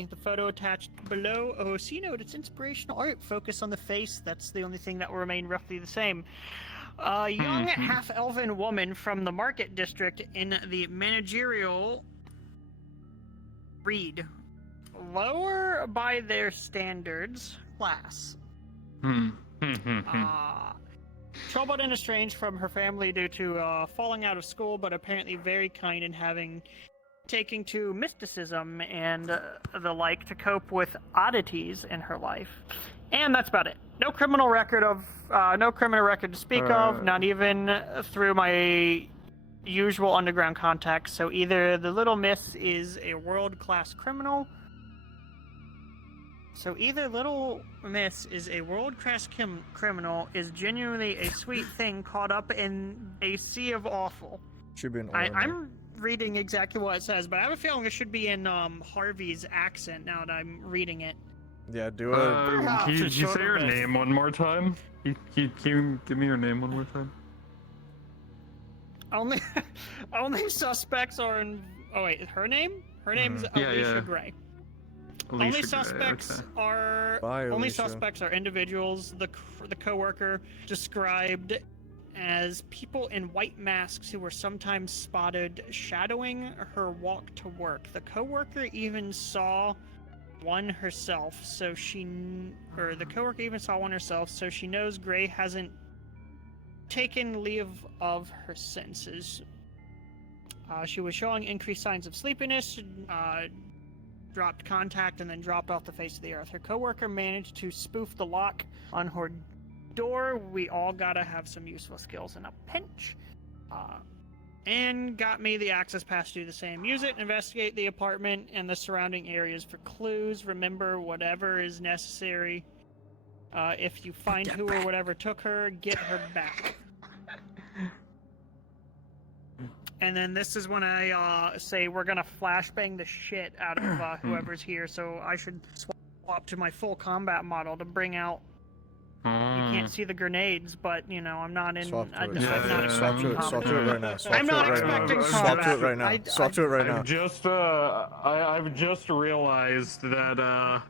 See the photo attached below. Oh, see, note it's inspirational art. Focus on the face. That's the only thing that will remain roughly the same. A young half-elven woman from the market district in the managerial read. Lower by their standards, class. Troubled and estranged from her family due to falling out of school, but apparently very kind and taking to mysticism and the like to cope with oddities in her life. And that's about it. No criminal record to speak of, not even through my usual underground contacts. So either the little miss is a world-class criminal. Criminal, is genuinely a sweet thing caught up in a sea of awful. Should be an I'm reading exactly what it says, but I have a feeling it should be in Harvey's accent now that I'm reading it. Yeah, do it. Can you say your name one more time? Can you give me your name one more time? Only suspects are in... Oh wait, her name? Her name's Alicia Gray. Only suspects are individuals. The coworker described as people in white masks who were sometimes spotted shadowing her walk to work. The coworker even saw one herself, so she knows Gray hasn't taken leave of her senses. She was showing increased signs of sleepiness, dropped contact, and then dropped off the face of the earth. Her coworker managed to spoof the lock on her door. We all gotta have some useful skills in a pinch. And got me the access pass to do the same. Use it, investigate the apartment and the surrounding areas for clues. Remember whatever is necessary. If you find who or whatever took her, get her back. And then this is when I say we're gonna flashbang the shit out of whoever's here. So I should swap to my full combat model to bring out. You can't see the grenades, but you know I'm not in. Swap to it right now. I'm not expecting combat. Swap to it right now. Swap to it right now. I've just realized that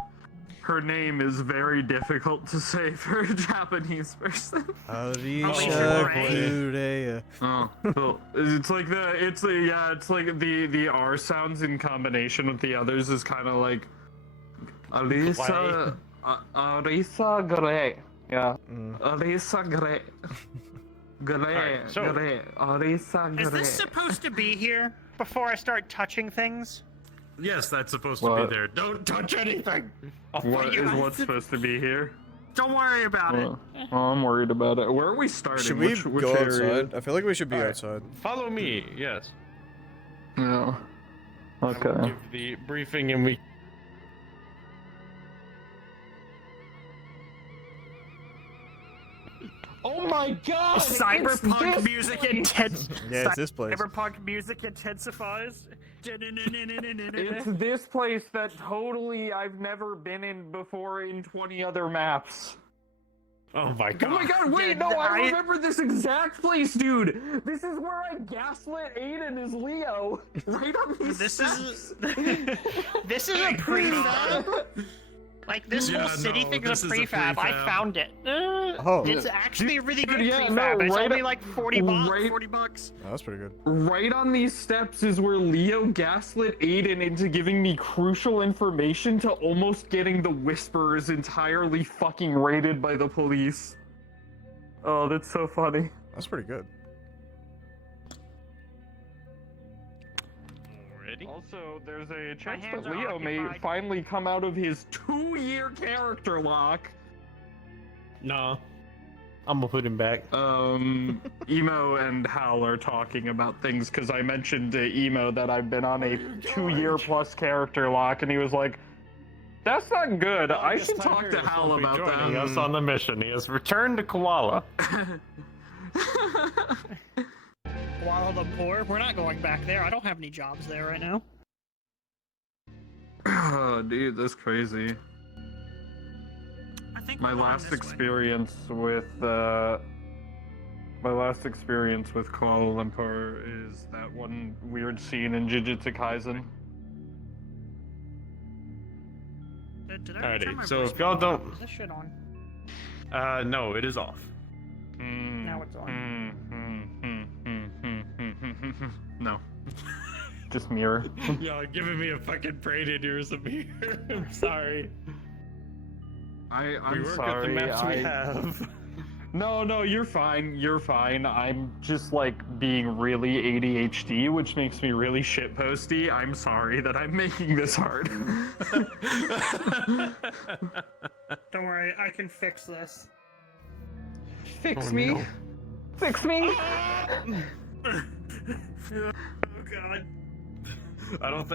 her name is very difficult to say for a Japanese person. Alicia Gray. Oh, cool. It's like the R sounds in combination with the others is kind of like Alisa Gray. Yeah. Alisa Gray. Gray. Alisa Gray. Is this supposed to be here before I start touching things? Yes, that's supposed to be there. Don't touch anything! What's supposed to be here? Don't worry about it. Oh, I'm worried about it. Where are we starting? Should we which go area? outside? I feel like we should be outside. Follow me, yes. No. Okay. I will give the briefing and we... Oh my god! Cyberpunk music intense. Yeah, it's this place. Cyberpunk music intensifies. It's this place that totally I've never been in before in 20 other maps. Oh my god. Oh my god, wait, no, I remember this exact place, dude! This is where I gaslit Aiden as Leo. Right on these steps. This is a prefab? Like, this whole city thing is a prefab. I found it. It's actually a really good prefab. It's only like 40 bucks. Oh, that's pretty good. Right on these steps is where Leo gaslit Aiden into giving me crucial information to almost getting the Whisperers entirely fucking raided by the police. Oh, that's so funny. That's pretty good. Also, there's a chance that Leo may finally come out of his 2-year character lock. No. I'm gonna put him back. Emo and Hal are talking about things because I mentioned to Emo that I've been on a 2-year plus character lock, and he was like, "That's not good. I should talk to Hal about that." Joining us on the mission. He has returned to Koala. Kuala Lumpur? We're not going back there. I don't have any jobs there right now. Oh, dude, that's crazy. I think My last experience with Kuala Lumpur is that one weird scene in Jujutsu Kaisen. Did I Alrighty, turn my so voice if y'all on? don't- Is this shit on? No, it is off. Now it's on. No. Just mirror. Y'all giving me a fucking brain aneurysm here. I'm sorry. I'm We work sorry. with the maps we have. No, you're fine. You're fine. I'm just like being really ADHD, which makes me really shitposty. I'm sorry that I'm making this hard. Don't worry, I can fix this. Fix Oh, me. no. Fix me. Oh god. I don't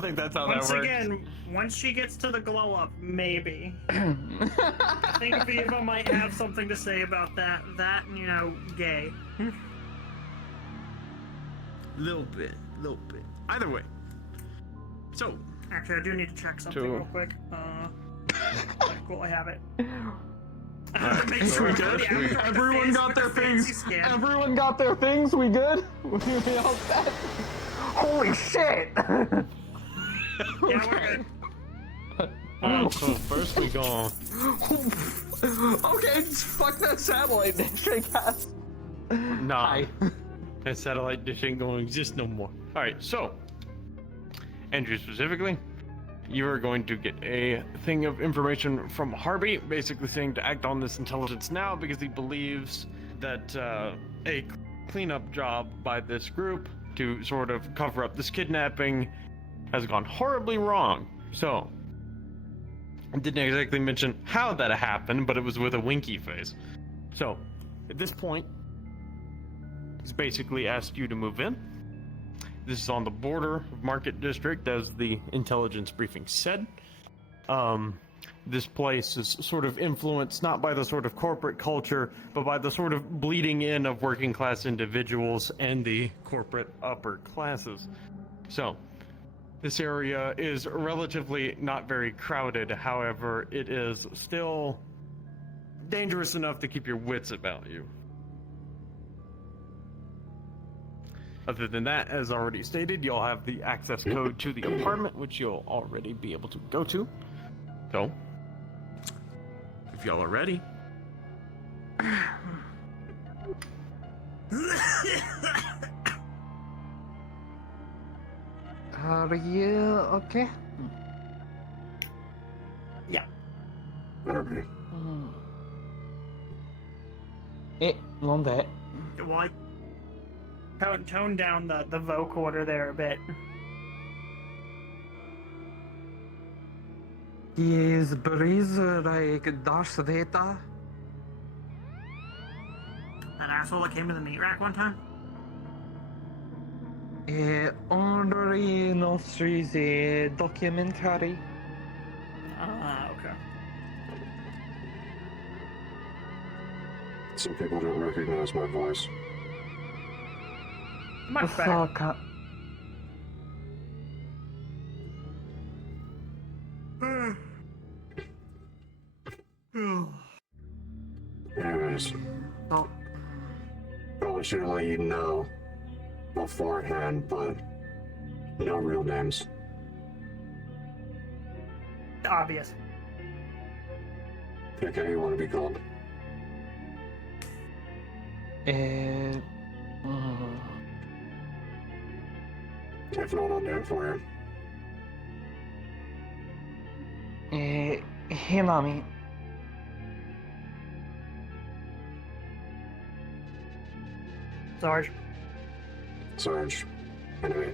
think that's how Once that works. again, once she gets to the glow up, maybe. I think Viva might have something to say about that. That, and, you know, gay. Little bit. Either way. So, Actually, I do need to check something Two. real quick. Cool, I have it. Alright, Make so sure we we good? got the avatar with the Everyone face got with their the fancy things. skin. Everyone got their things. We good? We all set? Holy shit! Yeah, we're good. Alright, so first we go. Okay, fuck that satellite dish, I guess. Nah. That satellite dish ain't gonna exist no more. Alright, so Andrew specifically, you are going to get a thing of information from Harvey, basically saying to act on this intelligence now because he believes that a cleanup job by this group to sort of cover up this kidnapping has gone horribly wrong. So, I didn't exactly mention how that happened, but it was with a winky face. So, at this point, he's basically asked you to move in. This is on the border of Market District, as the intelligence briefing said. This place is sort of influenced not by the sort of corporate culture, but by the sort of bleeding in of working class individuals and the corporate upper classes. So, this area is relatively not very crowded, however, it is still dangerous enough to keep your wits about you. Other than that, as already stated, you'll have the access code to the apartment, which you'll already be able to go to. So, if y'all are ready. Are you okay? Yeah. Non è. Why? Tone down the vocoder there a bit. Is breeze like Darth Vader? That asshole that came to the meat rack one time? Under i nostri documentary. Okay. Some people don't recognize my voice. Much better. Fuck. Anyways, Oh, probably should have let you know beforehand, but no real names. obvious. Pick how you want to be called. If not, I'll do it for you. Hinami. Sarge. Sarge. Enemy.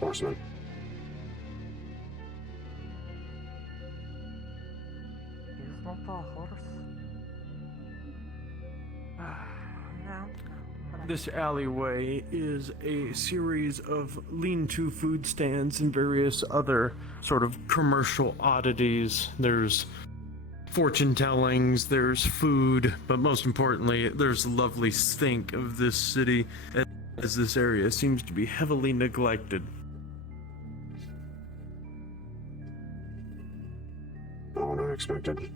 Horseman. Is not a horse. This alleyway is a series of lean-to food stands and various other sort of commercial oddities. There's fortune tellings, there's food, but most importantly, there's the lovely stink of this city, as this area seems to be heavily neglected. Not what I expected.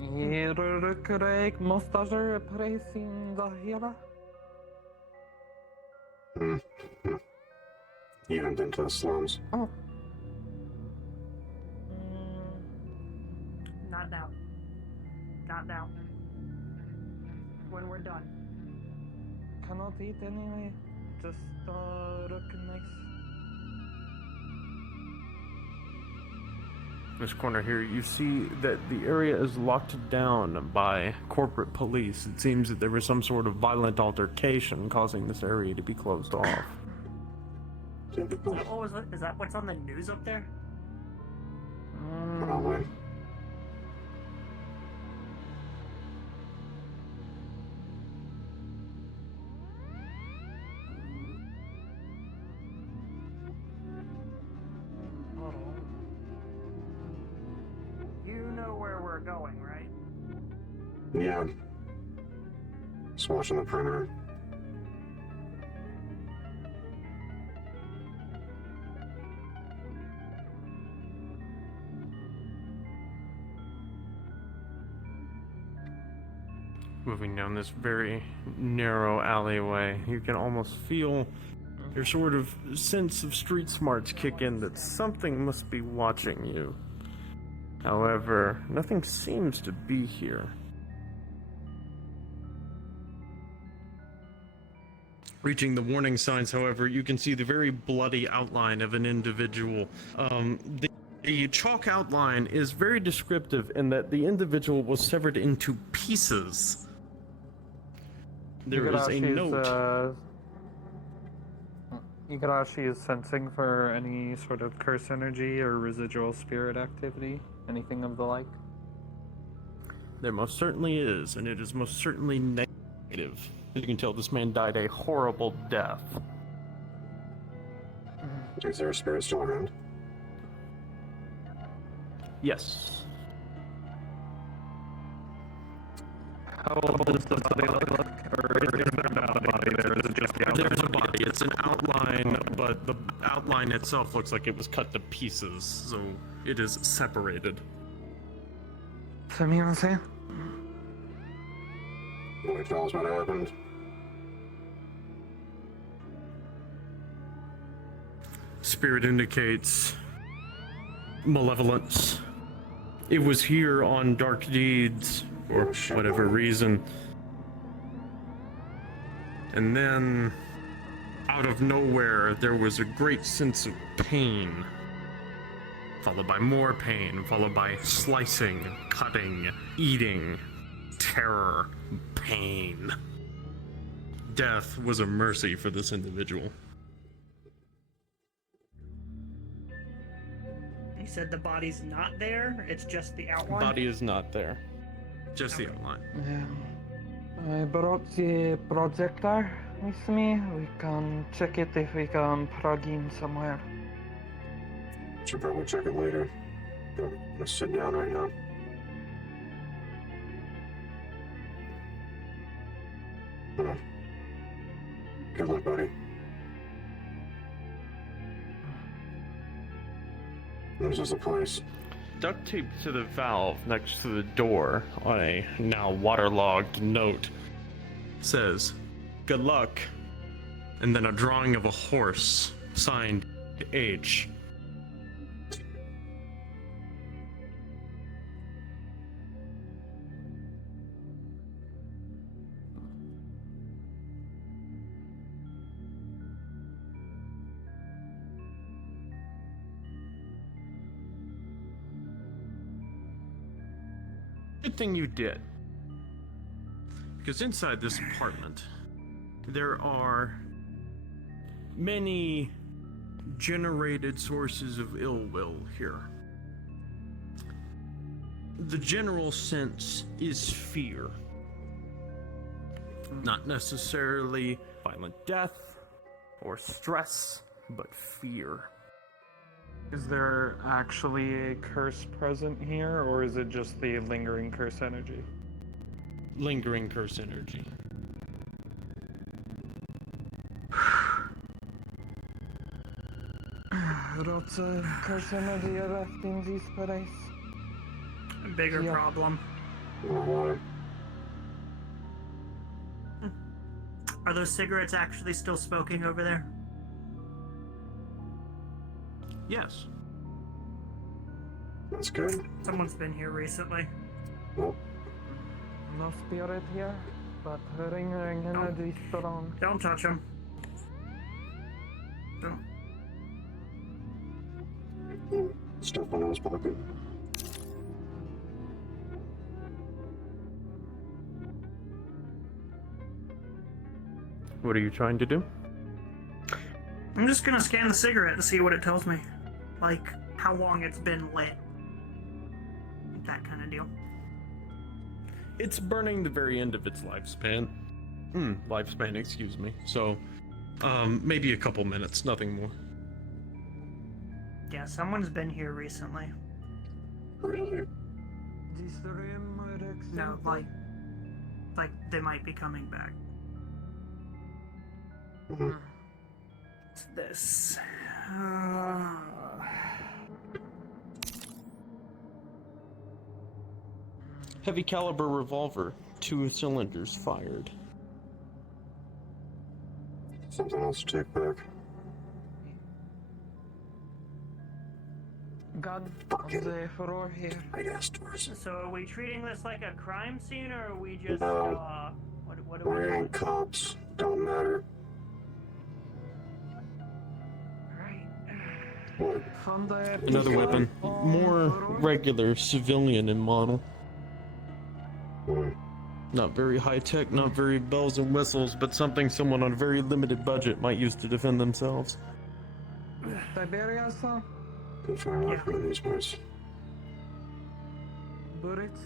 VRRP mustache pressing Zaphira. You haven't been to the slums. Oh. Not now. Not now. When we're done. Cannot eat anyway. Just look nice. This corner here, you see that the area is locked down by corporate police. It seems that there was some sort of violent altercation causing this area to be closed off. Oh, is that what's on the news up there? Probably. You know where we're going, right? Yeah. Just watching the perimeter. Moving down this very narrow alleyway, you can almost feel your sort of sense of street smarts kick in that something must be watching you. However, nothing seems to be here. Reaching the warning signs, however, you can see the very bloody outline of an individual. The chalk outline is very descriptive in that the individual was severed into pieces. There is a note. Igarashi is sensing for any sort of curse energy or residual spirit activity, anything of the like. There most certainly is, and it is most certainly negative. As you can tell, this man died a horrible death. Is there a spirit still around? Yes. How old does the body look? Or is there not a body there? Is it just the outline? There's a body. It's an outline, but the outline itself looks like it was cut to pieces, so it is separated. Can you say? Can you tell us what happened? Spirit indicates malevolence. It was here on Dark Deeds, or whatever reason. And then, out of nowhere, there was a great sense of pain. Followed by more pain, followed by slicing, cutting, eating, terror, pain. Death was a mercy for this individual. You said the body's not there? It's just the outline? Body is not there. Just the outline. Yeah. I brought the projector with me. We can check it if we can plug in somewhere. Should probably check it later. I'm gonna sit down right now. Good luck, buddy. This is the place. Duct taped to the valve next to the door on a now waterlogged note says, "Good luck," and then a drawing of a horse signed H. Good thing you did. Because inside this apartment, there are many generated sources of ill will here. The general sense is fear. Not necessarily violent death or stress, but fear. Is there actually a curse present here, or is it just the lingering curse energy? Lingering curse energy. Lots of curse energy left in this place. A bigger Yeah. problem. Why? Are those cigarettes actually still smoking over there? Yes. That's good. Someone's been here recently. Well, No spirit here, but ring energy strong. Don't touch him. Don't. stuff in his pocket. What are you trying to do? I'm just gonna scan the cigarette to see what it tells me. Like, how long it's been lit. That kind of deal. It's burning the very end of its lifespan. Lifespan, excuse me. So, maybe a couple minutes, nothing more. Yeah, someone's been here recently. Really? No, like they might be coming back. Mhm. What's this? Heavy caliber revolver, 2 cylinders fired. Something else to take back. God, Fucking Zaphira here. I guess doors. So are we treating this like a crime scene, or are we just No. what are we We doing? ain't cops. Don't matter. Right. What? Another weapon, more regular civilian in model. Hmm. Not very high tech, not very bells and whistles, but something someone on a very limited budget might use to defend themselves. Tiberius, Good for enough for these boys. Bullets,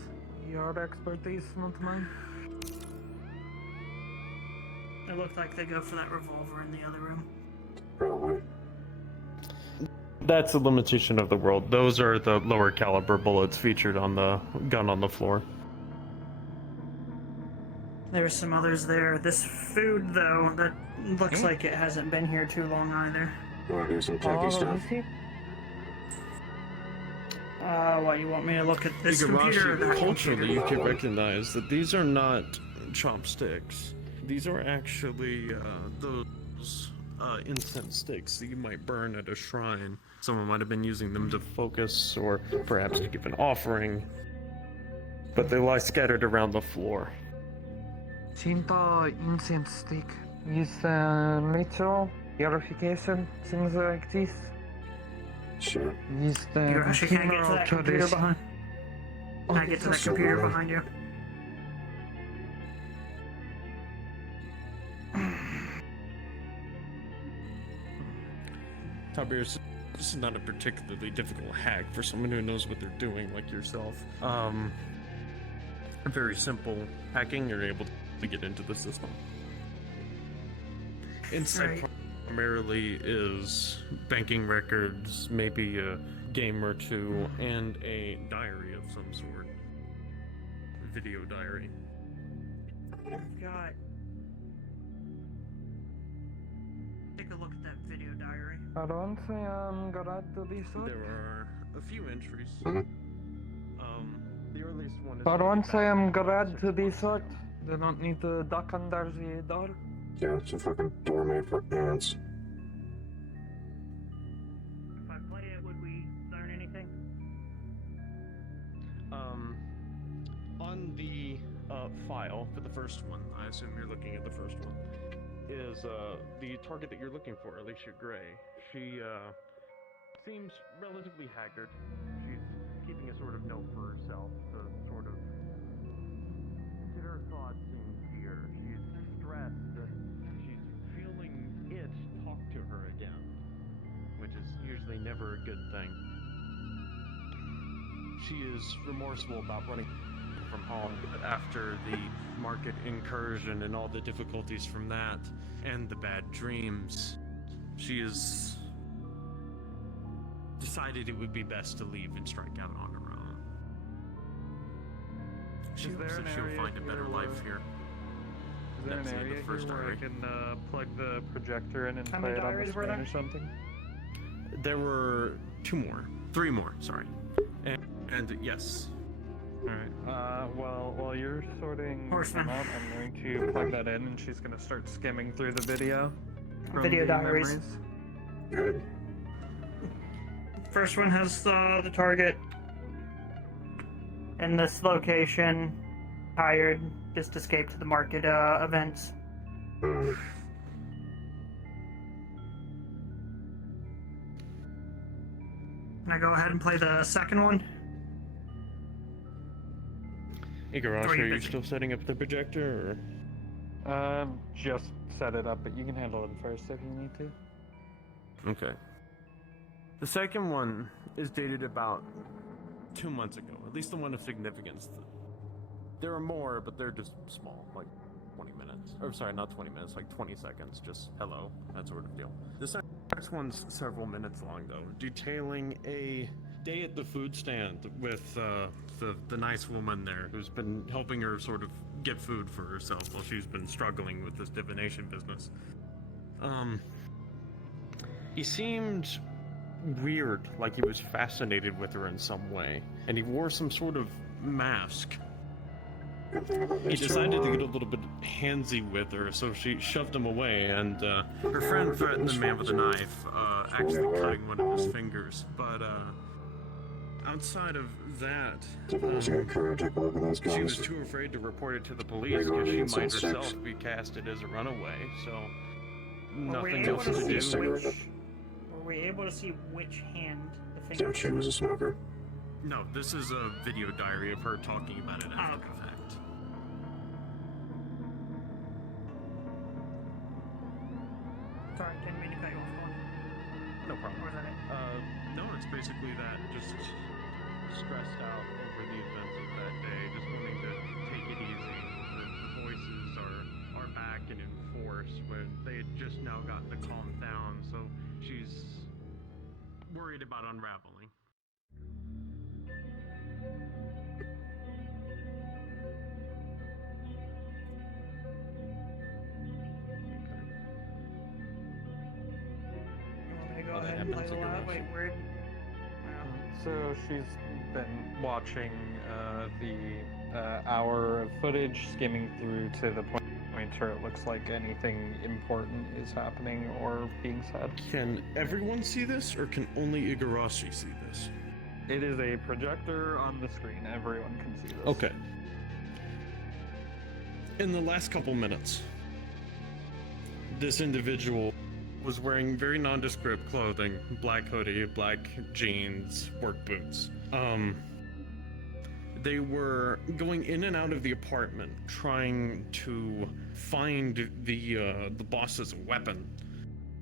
your expertise, not mine. It looked like they go for that revolver in the other room. Probably. That's a limitation of the world. Those are the lower caliber bullets featured on the gun on the floor. There's some others there. This food, though, that looks like it hasn't been here too long either. Wanna do some techie stuff? What, you want me to look at this computer or that Culturally, you computer? can recognize that these are not chopsticks. These are actually those incense sticks that you might burn at a shrine. Someone might have been using them to focus or perhaps to give an offering. But they lie scattered around the floor. Cinta incense stick. Is ritual, purification, things like this. Sure. Is the You actually can't get to that computer behind. Can I get to that so computer weird. behind you? Tiberius, this is not a particularly difficult hack for someone who knows what they're doing, like yourself. Very simple hacking, you're able to get into the system. Inside Right. primarily is banking records, maybe a game or two, and a diary of some sort. Video diary. I've got. Take a look at that video diary. I don't say I'm glad to be so. There are a few entries. Mhm. The earliest one is. I don't dated say back I'm to glad 6 to be months so. ago. They don't need to duck under the door. Yeah, it's a fucking door made for ants. If I play it, would we learn anything? On the file for the first one, I assume you're looking at the first one, is the target that you're looking for, Alicia Gray. She seems relatively haggard. She's keeping a sort of note for herself to sort of get her thoughts in here. She's stressed and she's feeling it talk to her again, which is usually never a good thing. She is remorseful about running from home, but after the market incursion and all the difficulties from that, and the bad dreams, she has decided it would be best to leave and strike out on her own. She Is hopes there that an she'll area find a better here life where- here. Is there That's an the end of area the first here where I diary. can plug the projector in and How play many it on the diaries were screen there? or something? There were 3 more, sorry. And yes, Alright, well, while you're sorting Horseman. them out, I'm going to plug that in, and she's going to start skimming through the video. from Video the diaries. memories. Good. First one has the target in this location. Tired, just escaped to the market events. Hmm. Can I go ahead and play the second one? Igarashi, Or are you you busy? still setting up the projector, Just set it up, but you can handle it first if you need to. or? Okay. The second one is dated about 2 months ago, at least the one of significance. There are more, but they're just small, like 20 minutes. Or sorry, not 20 minutes, like 20 seconds, just hello, that sort of deal. This next one's several minutes long, though, detailing a day at the food stand with the nice woman there who's been helping her sort of get food for herself while she's been struggling with this divination business. He seemed weird, like he was fascinated with her in some way, and he wore some sort of mask. Good thing about He this decided to job. get a little bit handsy with her, so she shoved him away, and her friend threatened the man with a knife, actually cutting one of his fingers. But outside of that, Sometimes you got courage, take a look at those she was guns. too afraid to report it to the police Maybe because she it's might insects. herself be casted as a runaway, so Were we nothing able else to to see do. cigarette. Were we able to see which hand the So finger she was a smoker. No, this is a video diary of her talking about it after Oh, the fact. Sorry, didn't mean to cut you off. Go on. No problem. Or was that it? No, it's basically that, just stressed out over the events of that day, just wanting to take it easy. The voices are back and in force, where they had just now gotten to calm down, so she's worried about unraveling. You want me to go Oh, that ahead and play happens the again, last? Wait, actually. where? So she's been watching the hour of footage, skimming through to the point where it looks like anything important is happening or being said. Can everyone see this, or can only Igarashi see this? It is a projector on the screen. Everyone can see this. Okay. In the last couple minutes, this individual was wearing very nondescript clothing, black hoodie, black jeans, work boots. They were going in and out of the apartment, trying to find the boss's weapon.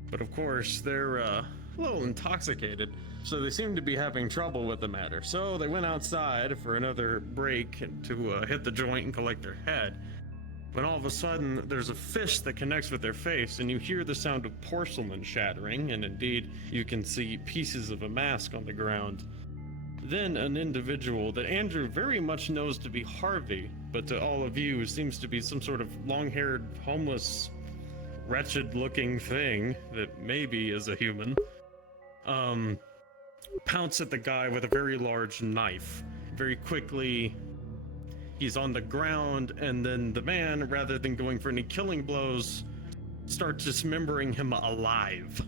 But of course, they're a little intoxicated, so they seem to be having trouble with the matter. So they went outside for another break to hit the joint and collect their head. When all of a sudden, there's a fist that connects with their face, and you hear the sound of porcelain shattering, and indeed, you can see pieces of a mask on the ground. Then an individual that Andrew very much knows to be Harvey, but to all of you seems to be some sort of long-haired, homeless, wretched-looking thing that maybe is a human, pounce at the guy with a very large knife. Very quickly, he's on the ground, and then the man, rather than going for any killing blows, starts dismembering him alive.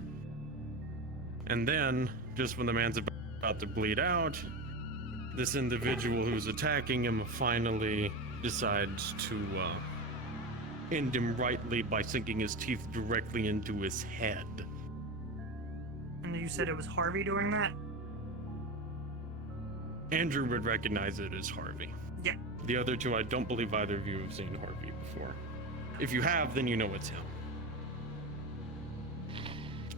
And then, just when the man's about to bleed out, this individual who's attacking him finally decides to end him rightly by sinking his teeth directly into his head. And you said it was Harvey doing that? Andrew would recognize it as Harvey. Yeah. The other two, I don't believe either of you have seen Harvey before. If you have, then you know it's him.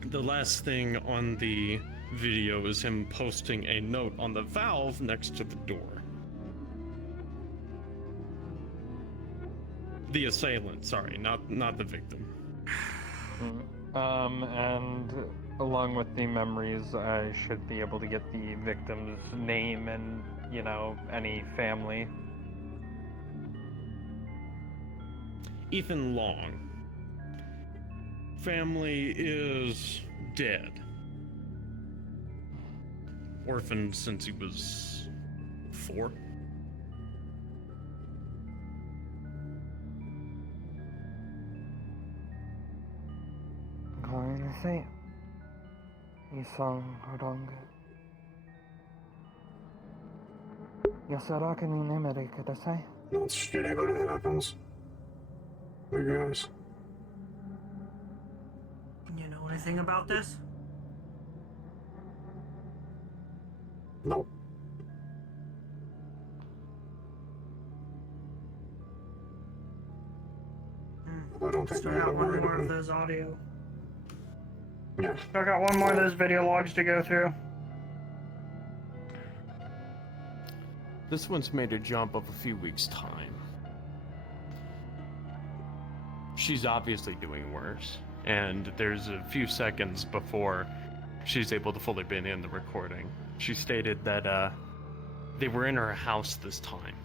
The last thing on the video is him posting a note on the valve next to the door. The assailant, sorry, not the victim. And along with the memories, I should be able to get the victim's name and, you know, any family. Ethan Long. Family is dead. Orphaned since he was 4. say isang rong. Yasaraka ni nemere kudasai. That's shitty, but it happens. I guess. You know anything about this? Nope. I don't think Still I got have one worried more of about it. those audio. Yeah. Still got one more of those video logs to go through. This one's made a jump of a few weeks' time. She's obviously doing worse, and there's a few seconds before she's able to fully be in the recording. She stated that they were in her house this time.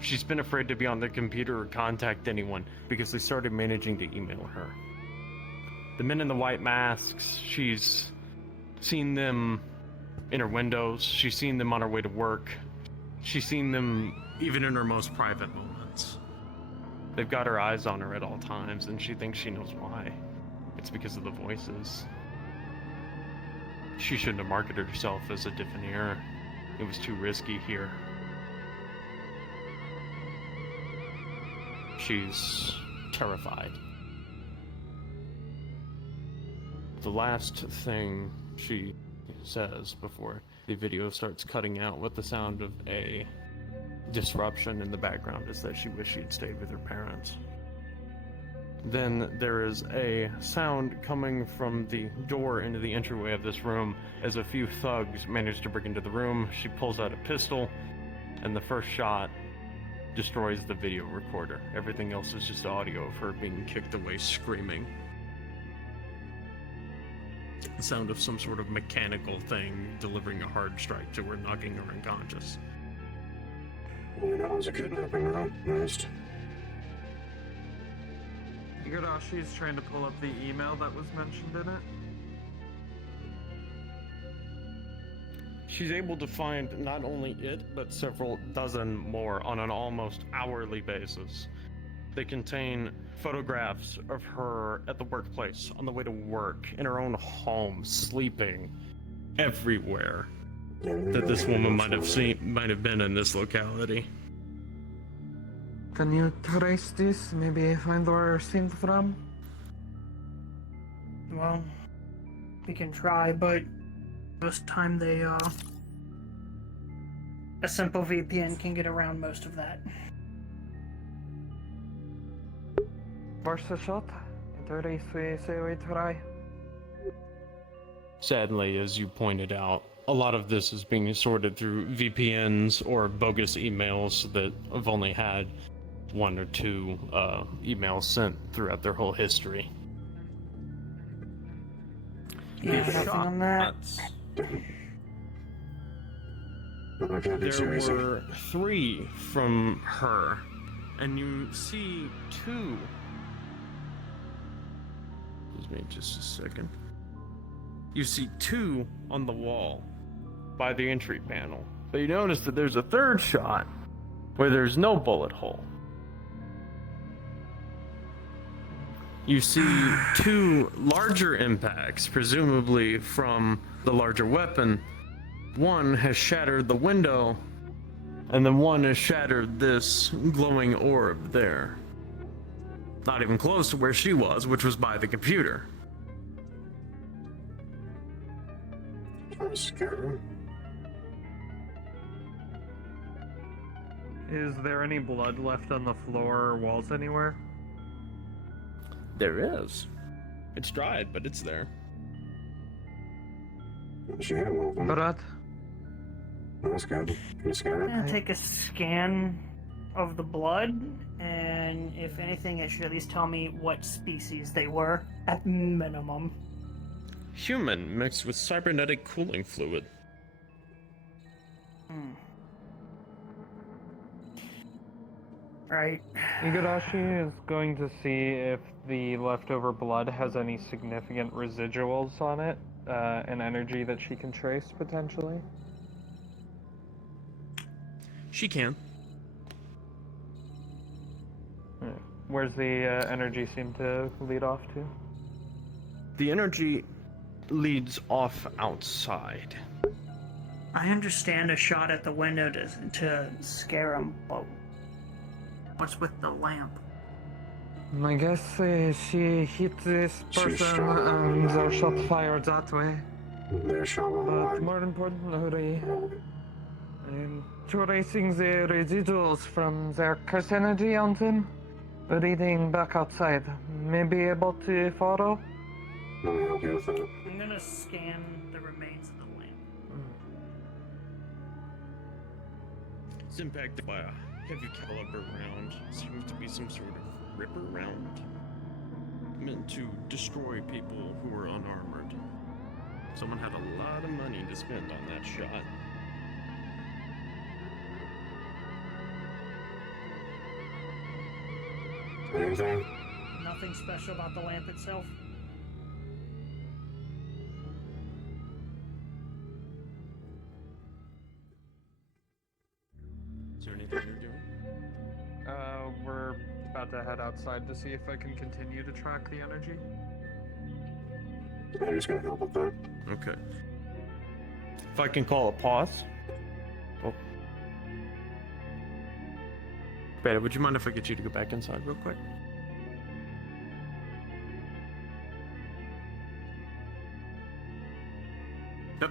She's been afraid to be on the computer or contact anyone because they started managing to email her. The men in the white masks, she's seen them in her windows, she's seen them on her way to work, she's seen them even in her most private moments. They've got her eyes on her at all times, and she thinks she knows why. It's because of the voices. She shouldn't have marketed herself as a debonair. It was too risky here. She's terrified. The last thing she says before the video starts cutting out with the sound of a disruption in the background is that she wished she'd stayed with her parents. Then there is a sound coming from the door into the entryway of this room as a few thugs manage to break into the room. She pulls out a pistol, and the first shot destroys the video recorder. Everything else is just audio of her being kicked away screaming. The sound of some sort of mechanical thing delivering a hard strike to her, knocking her unconscious. You know, it was a kidnapping, right? Nice. Igarashi is trying to pull up the email that was mentioned in it. She's able to find not only it, but several dozen more on an almost hourly basis. They contain photographs of her at the workplace, on the way to work, in her own home, sleeping, everywhere that this woman might have been in this locality. Can you trace this? Maybe find where it's sent from? Well, we can try, but Most time they a simple VPN can get around most of that. Where's the shot? Trace we say we try. Sadly, as you pointed out, a lot of this is being sorted through VPNs or bogus emails that have only had one or two emails sent throughout their whole history. Yeah, nothing on that. There were 3 from her, and you see 2. Excuse me just a second. You see 2 on the wall by the entry panel. But you notice that there's a third shot where there's no bullet hole. You see 2 larger impacts, presumably from the larger weapon. One has shattered the window, and then one has shattered this glowing orb there. Not even close to where she was, which was by the computer. I'm scared. Is there any blood left on the floor or walls anywhere? There is. It's dried, but it's there. She had one of them. Brad? That's good. Can you scan I'm it? gonna take a scan of the blood, and if anything, it should at least tell me what species they were, at minimum. Human mixed with cybernetic cooling fluid. Right. Igarashi is going to see if the leftover blood has any significant residuals on it, and energy that she can trace, potentially. She can. Where's the energy seem to lead off to? the energy leads off outside. I understand a shot at the window to scare him, but what's with the lamp? I guess she hit this person and their shot fired that way. But more importantly, tracing the residuals from their curse energy on them, leading back outside. May be able to follow? Let me help you with that. I'm gonna scan the remains of the lamp. It's impacted by a heavy caliber round. Seems to be some sort of ripper round. Meant to destroy people who are unarmored. Someone had a lot of money to spend on that shot. Anything? Nothing special about the lamp itself. Is there anything you're doing? We're about to head outside to see if I can continue to track the energy. I'm just gonna help with that. Okay. If I can call a pause. Oh. Beta, would you mind if I get you to go back inside real quick? Yep.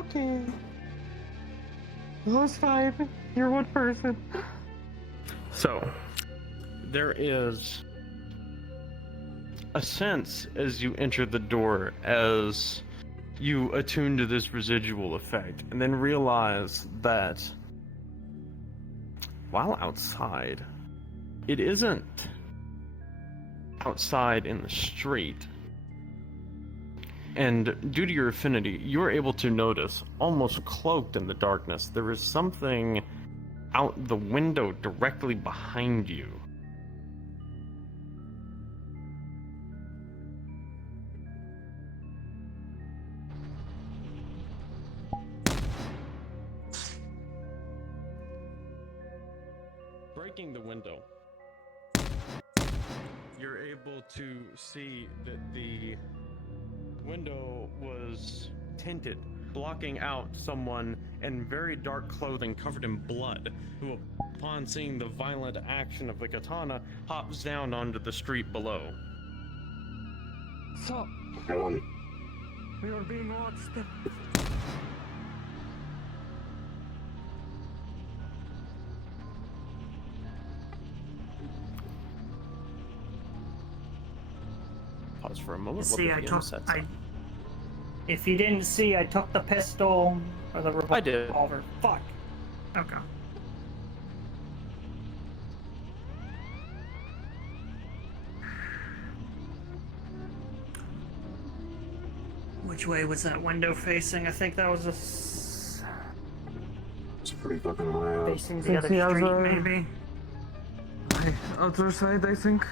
Okay. That's fine. You're one person. So, there is a sense as you enter the door as you attune to this residual effect, and then realize that while outside, it isn't outside in the street. And due to your affinity, you're able to notice, almost cloaked in the darkness, there is something out the window directly behind you. Breaking the window, you're able to see that the window was Tinted, blocking out someone in very dark clothing covered in blood, who, upon seeing the violent action of the katana, hops down onto the street below. So, Ellen, we are being watched. Pause for a moment. See, look at the insets. If you didn't see, I took the pistol or the revolver. I did. Fuck. Okay. Which way was that window facing? I think that was it's pretty fucking high up. facing the other the street, other- maybe. Other side, I think.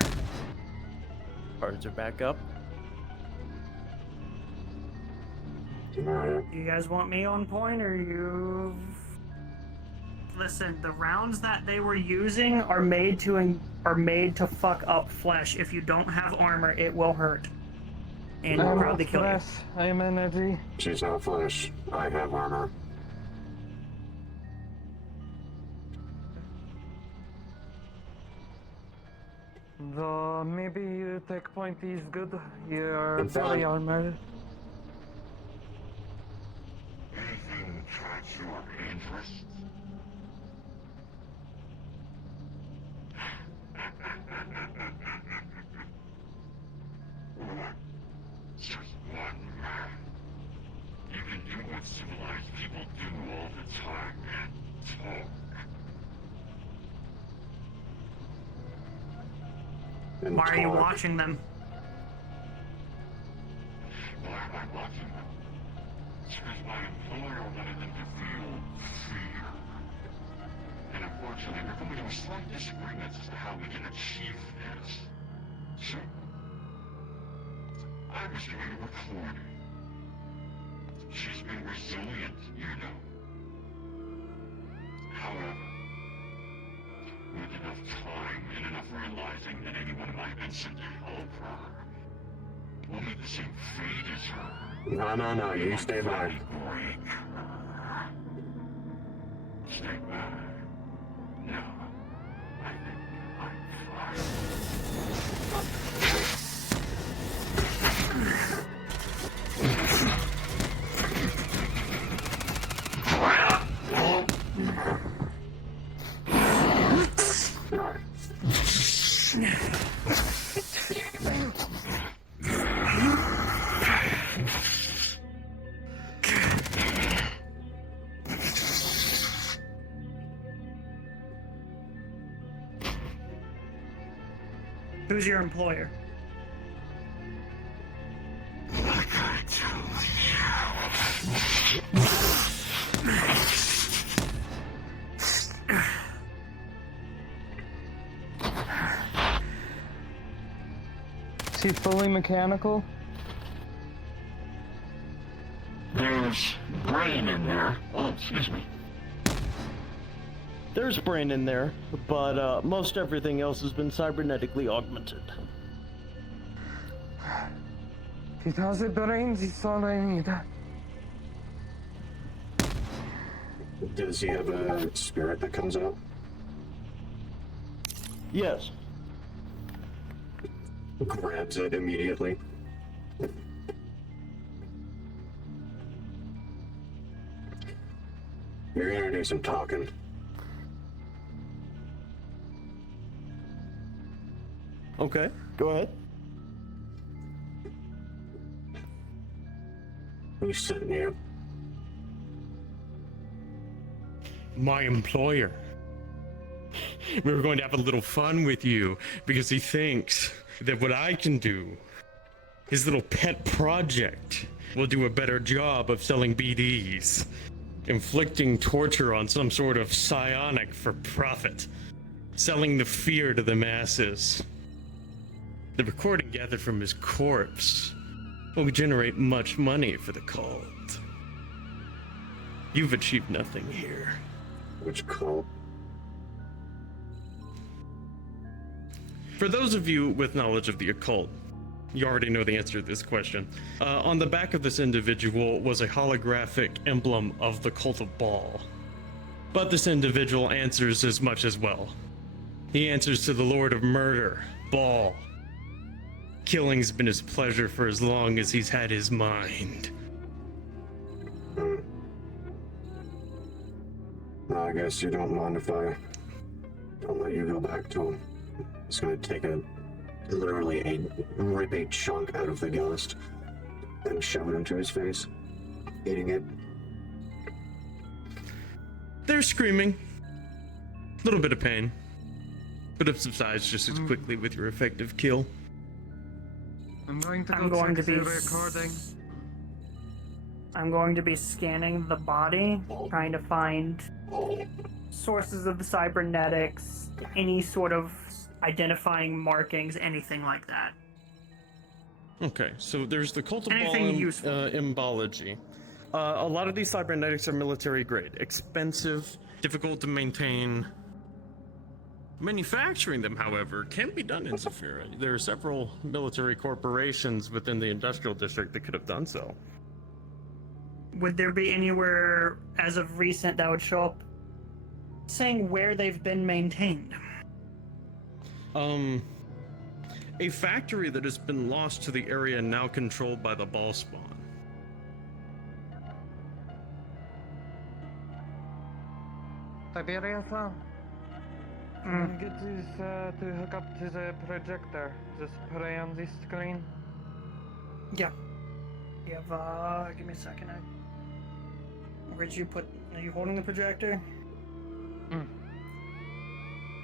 Cards are back up. Alright. Do you guys want me on point, or you? Listen, the rounds that they were using are made to fuck up flesh. If you don't have armor, it will hurt. And I'm probably kill you. flesh. I am energy. She's not flesh. I have armor. Though maybe you take point is good. You're I'm fine. very armored. Anything catch your interest? Just one man. You can do what civilized people do all the time and talk. And Why are you talk. watching them? Why am I watching them? It's because my employer wanted them to feel fear. And unfortunately, we're coming to a slight disagreement as to how we can achieve this. So, I was doing a recording. She's been resilient, you know. think that anyone might have been sent to help her will meet the same fate as her. No, you stay back. Break her. Stay back. No, I think I'm Who's your employer? Is he fully mechanical? There's brain in there. Oh, excuse me. There's brain in there, but most everything else has been cybernetically augmented. He has the brains, it's all I need. Does he have a spirit that comes out? Yes. Grabs it immediately. You're gonna do some talking. Okay, go ahead. Who's sitting you? My employer. We were going to have a little fun with you because he thinks that what I can do, his little pet project, will do a better job of selling BDs, inflicting torture on some sort of psionic for profit, selling the fear to the masses. The recording gathered from his corpse will generate much money for the cult. You've achieved nothing here. Which cult? For those of you with knowledge of the occult, you already know the answer to this question. On the back of this individual was a holographic emblem of the cult of Baal. But this individual answers as much as well. He answers to the Lord of Murder, Baal. Killing's been his pleasure for as long as he's had his mind. Well, I guess you don't mind if I don't let you go back to him. It's gonna take rip a chunk out of the ghost and shove it into his face, eating it. They're screaming. A little bit of pain. But it subsides just as quickly with your effective kill. I'm going to I'm going to be recording. I'm going to be scanning the body, trying to find sources of the cybernetics, any sort of identifying markings, anything like that. Okay, so there's the cult of Anything Baal useful. embology. A lot of these cybernetics are military grade, expensive, difficult to maintain. Manufacturing them, however, can be done in Zaphira. There are several military corporations within the industrial district that could have done so. Would there be anywhere as of recent that would show up saying where they've been maintained? A factory that has been lost to the area now controlled by the Ball Spawn. Zaphira, get this to hook up to the projector. Just play on this screen. Yeah. You have, give me a second. Where'd you put, are you holding the projector?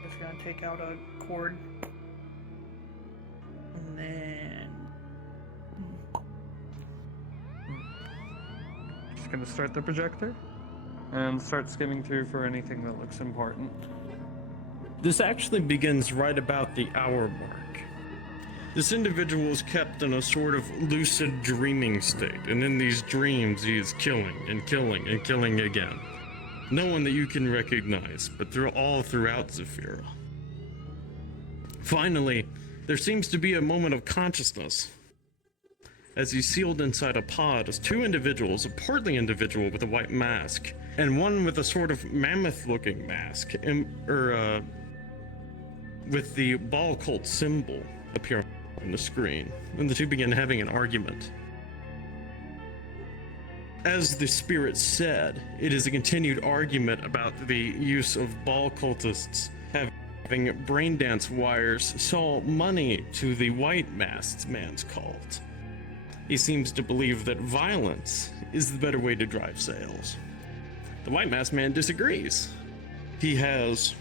Just gonna take out a cord. And then... Just gonna start the projector and start skimming through for anything that looks important. This actually begins right about the hour mark. This individual is kept in a sort of lucid dreaming state, and in these dreams he is killing and killing and killing again. No one that you can recognize, but they're all throughout Zaphira. Finally, there seems to be a moment of consciousness. As he's sealed inside a pod as two individuals, a portly individual with a white mask, and one with a sort of mammoth-looking mask, with the ball cult symbol appearing on the screen, and the two begin having an argument. As the spirit said, it is a continued argument about the use of ball cultists having brain dance wires sell money to the white masked man's cult. He seems to believe that violence is the better way to drive sales. The white masked man disagrees. He has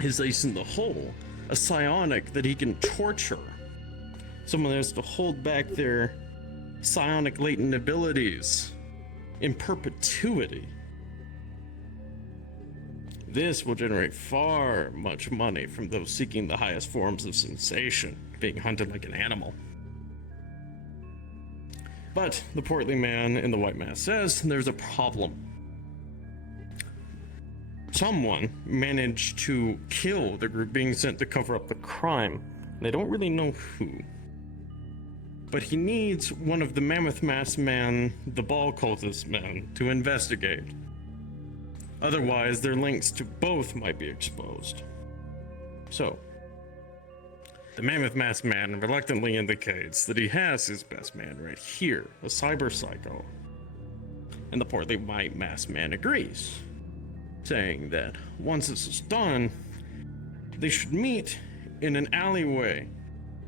his ace in the hole, a psionic that he can torture. Someone has to hold back their psionic latent abilities in perpetuity. This will generate far much money from those seeking the highest forms of sensation, being hunted like an animal. But the portly man in the white mask says there's a problem. Someone managed to kill the group being sent to cover up the crime. They don't really know who. But he needs one of the mammoth masked man, the ball cultist man, to investigate. Otherwise, their links to both might be exposed. So, the mammoth masked man reluctantly indicates that he has his best man right here, a cyber psycho. And the portly white masked man agrees, saying that once this is done, they should meet in an alleyway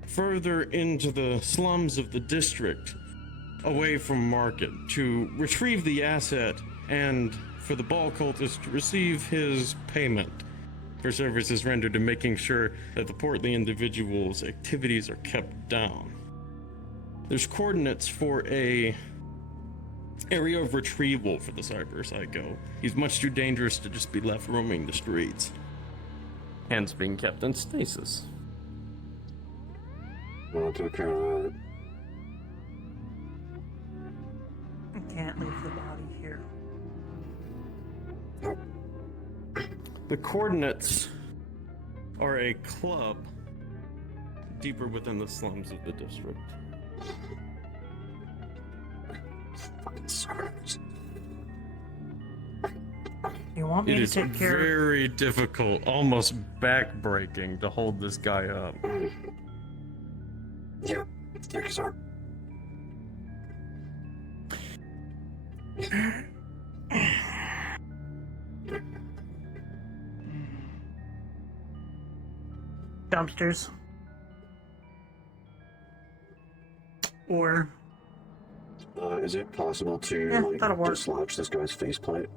further into the slums of the district, away from market, to retrieve the asset and for the ball cultist to receive his payment for services rendered in making sure that the portly individual's activities are kept down. There's coordinates for a area of retrieval for the cyber psycho. He's much too dangerous to just be left roaming the streets, hence being kept in stasis. I'll take care of that. I can't leave the body here. The coordinates are a club deeper within the slums of the district. Fucking servers. You want me It to is take care of... very difficult, almost backbreaking, to hold this guy up. Yeah, sir. Dumpsters. Or... Is it possible to that'll work. dislodge this guy's faceplate?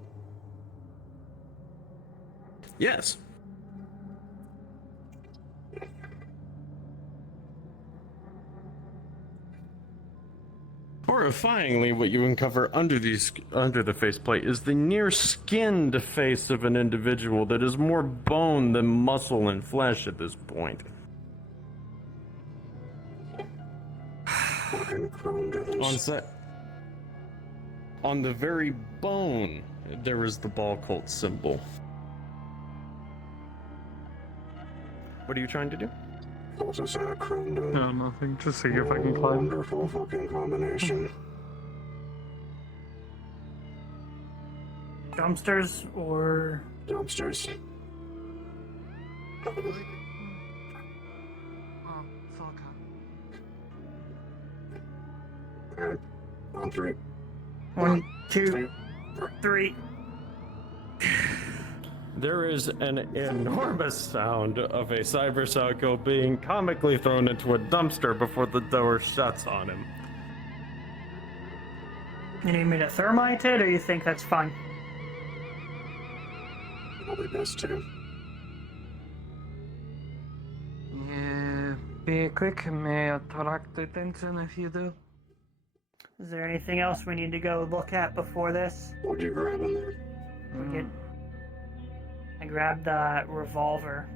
Yes. Horrifyingly, what you uncover under the faceplate is the near-skinned face of an individual that is more bone than muscle and flesh at this point. Fucking chrome devils. On the very bone, there is the ball cult symbol. What are you trying to do? What's this chrome devil? No, nothing. Just see if I can climb. Wonderful fucking combination. Dumpsters or... Dumpsters. Alright, on three. 1, 2, 3. There is an enormous sound of a cyber psycho being comically thrown into a dumpster before the door shuts on him. You need me to thermite it, or you think that's fine? Probably best to. Yeah, be quick. May attract attention if you do. Is there anything else we need to go look at before this? What'd you grab in there? I grabbed that revolver.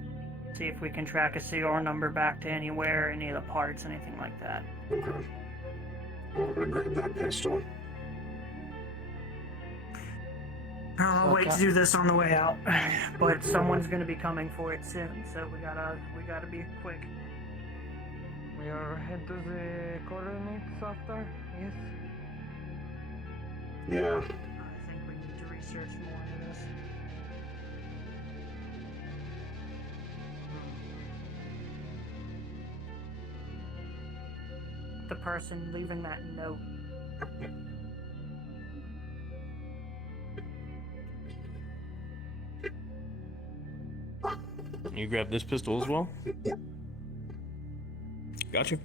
See if we can track a CR number back to anywhere, any of the parts, anything like that. Okay. I'm gonna grab that pistol. I'll wait to do this on the way out, but someone's gonna be coming for it soon, so we gotta be quick. We are head to the coordinates after, yes? Yeah. I think we need to research more into this. The person leaving that note. You grab this pistol as well? Yeah. Got you.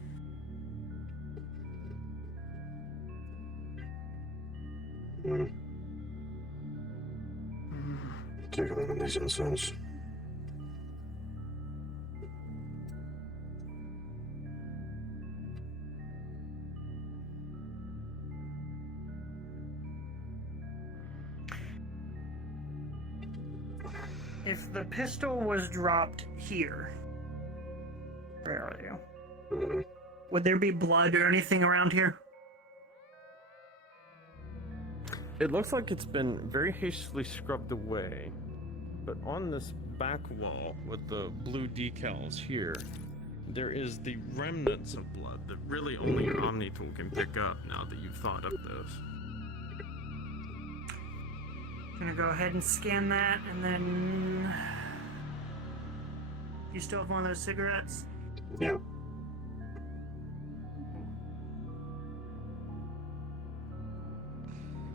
Take a look at these incense. If the pistol was dropped here, where are you? Would there be blood or anything around here? It looks like it's been very hastily scrubbed away, but on this Back wall with the blue decals here, there is the remnants of blood that really only your Omni tool can pick up now that you've thought of this. Gonna go ahead and scan that, and then... You still have one of those cigarettes? Yeah.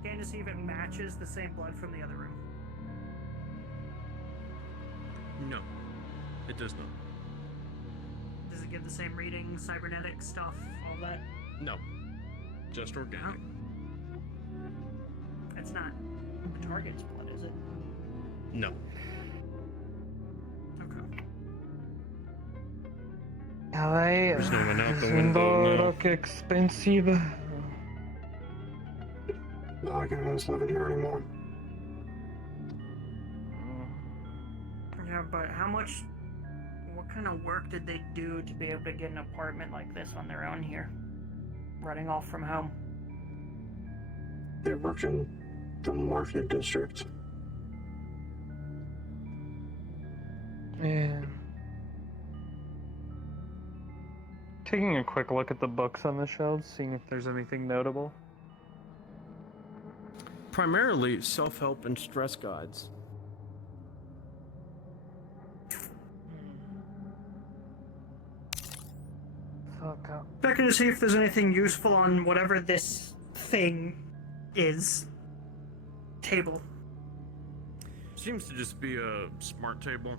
Scan to see if it matches the same blood from the other room. No, it does not. Does it give the same reading, cybernetic stuff, all that? No, just organic. It's not The target's blood, is it? No. okay. There's no one out the window now. Look expensive. No, I can't live in here anymore. Yeah, but how much... What kind of work did they do to be able to get an apartment like this on their own here? Running off from home? They work in the Mafia district. Yeah. Taking a quick look at the books on the shelves, seeing if there's anything notable. primarily self-help and stress guides. Checking to see if there's anything useful on whatever this thing is. Table. Seems to just be a smart table.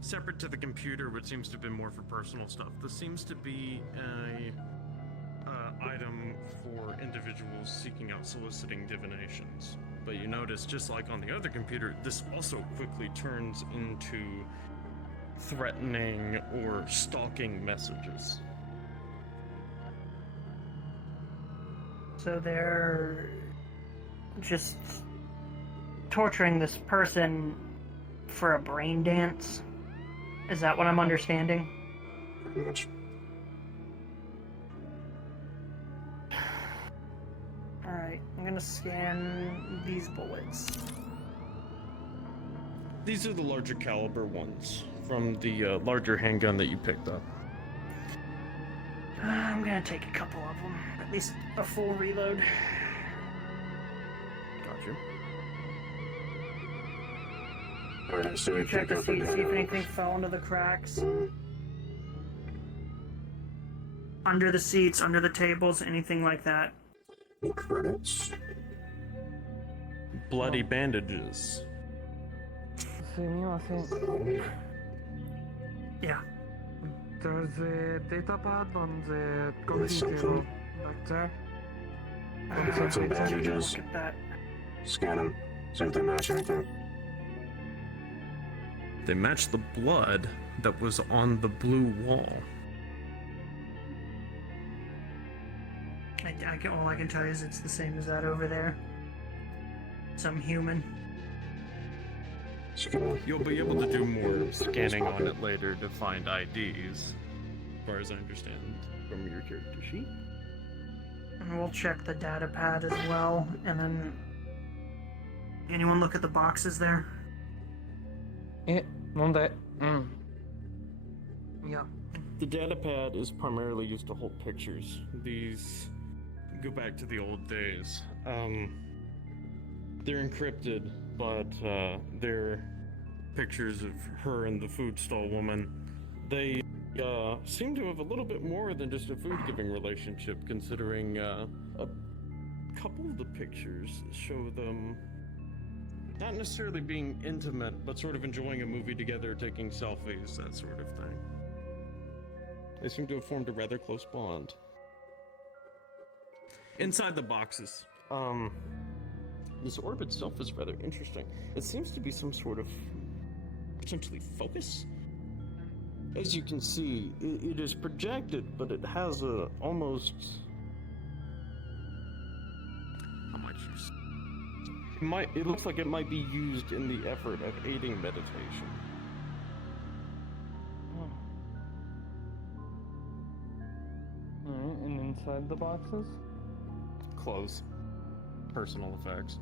Separate to the computer, which seems to have been more for personal stuff. This seems to be a item for individuals seeking out soliciting divinations. But you notice, just like on the other computer, this also quickly turns into threatening or stalking messages. So they're just torturing this person for a brain dance? Is that what I'm understanding? Pretty much. Alright, I'm gonna scan these bullets. These are the larger caliber ones from the larger handgun that you picked up. I'm gonna take a couple of them. At least a full reload. Gotcha. Alright, so we Check pick to up see if again. anything fell into the cracks. Mm, Under the seats, under the tables, anything like that. credits. Bloody bandages. Yeah. There's a data pad on the There's computer something. back there. Got some bandages. Look at that. Scan them. See if they match anything. They match the blood that was on the blue wall. All I can tell you is it's the same as that over there. Some human. Scan. You'll be able to do more scanning on it later to find IDs, as far as I understand from your character sheet. And we'll check the data pad as well, and then Anyone look at the boxes there? Yeah, Monday. Yeah. The data pad is primarily used to hold pictures. These go back to the old days. They're encrypted, but they're pictures of her and the food stall woman. They seem to have a little bit more than just a food-giving relationship, considering a couple of the pictures show them not necessarily being intimate, but sort of enjoying a movie together, taking selfies, that sort of thing. They seem to have formed a rather close bond. Inside the boxes. This orb itself is rather interesting. It seems to be some sort of potentially focus. As you can see, it is projected, but it has a almost... How much use? It looks like it might be used in the effort of aiding meditation. Alright, and inside the boxes? Clothes. Personal effects.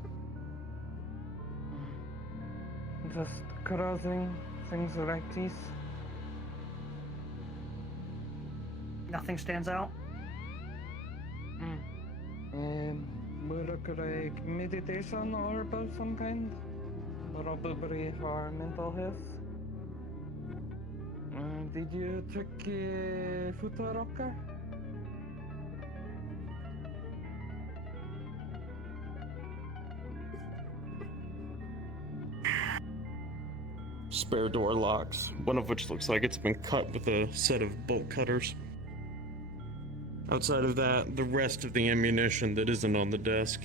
Just carousing, things like this. Nothing stands out? More like meditation or about some kind. Probably for mental health. Did you check food rocker? Spare door locks, one of which looks like it's been cut with a set of bolt cutters. Outside of that, the rest of the ammunition that isn't on the desk.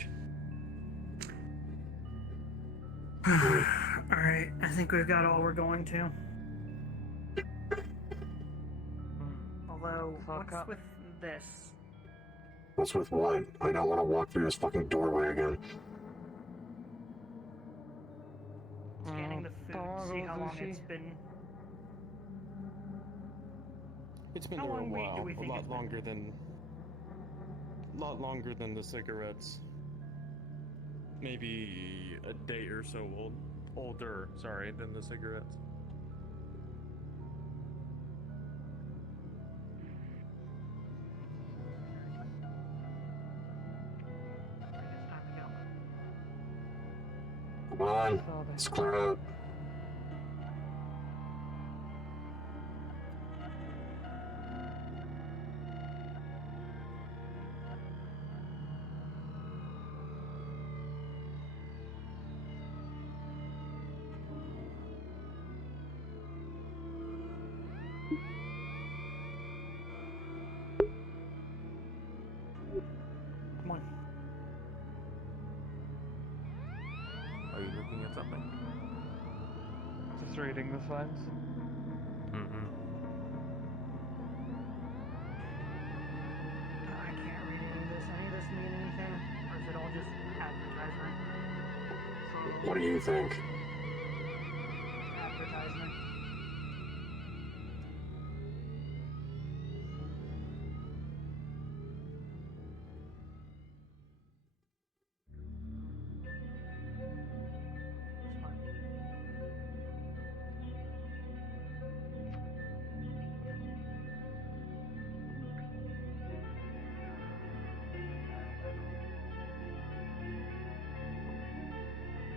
Alright, I think we've got all we're going to. Although, what's with this? What's with what? I don't want to walk through this fucking doorway again. Scanning the food, see how long it's been. It's been How there a long while, do we a think lot it's been? longer than the cigarettes. Maybe a day or so older, sorry, than the cigarettes. It's time to go. Come on, let's clear out. Come on. Are you looking at something? Just reading the signs. I can't read any of this. Any of this mean anything? Or is it all just advertisement? What do you think? Advertisement. This one.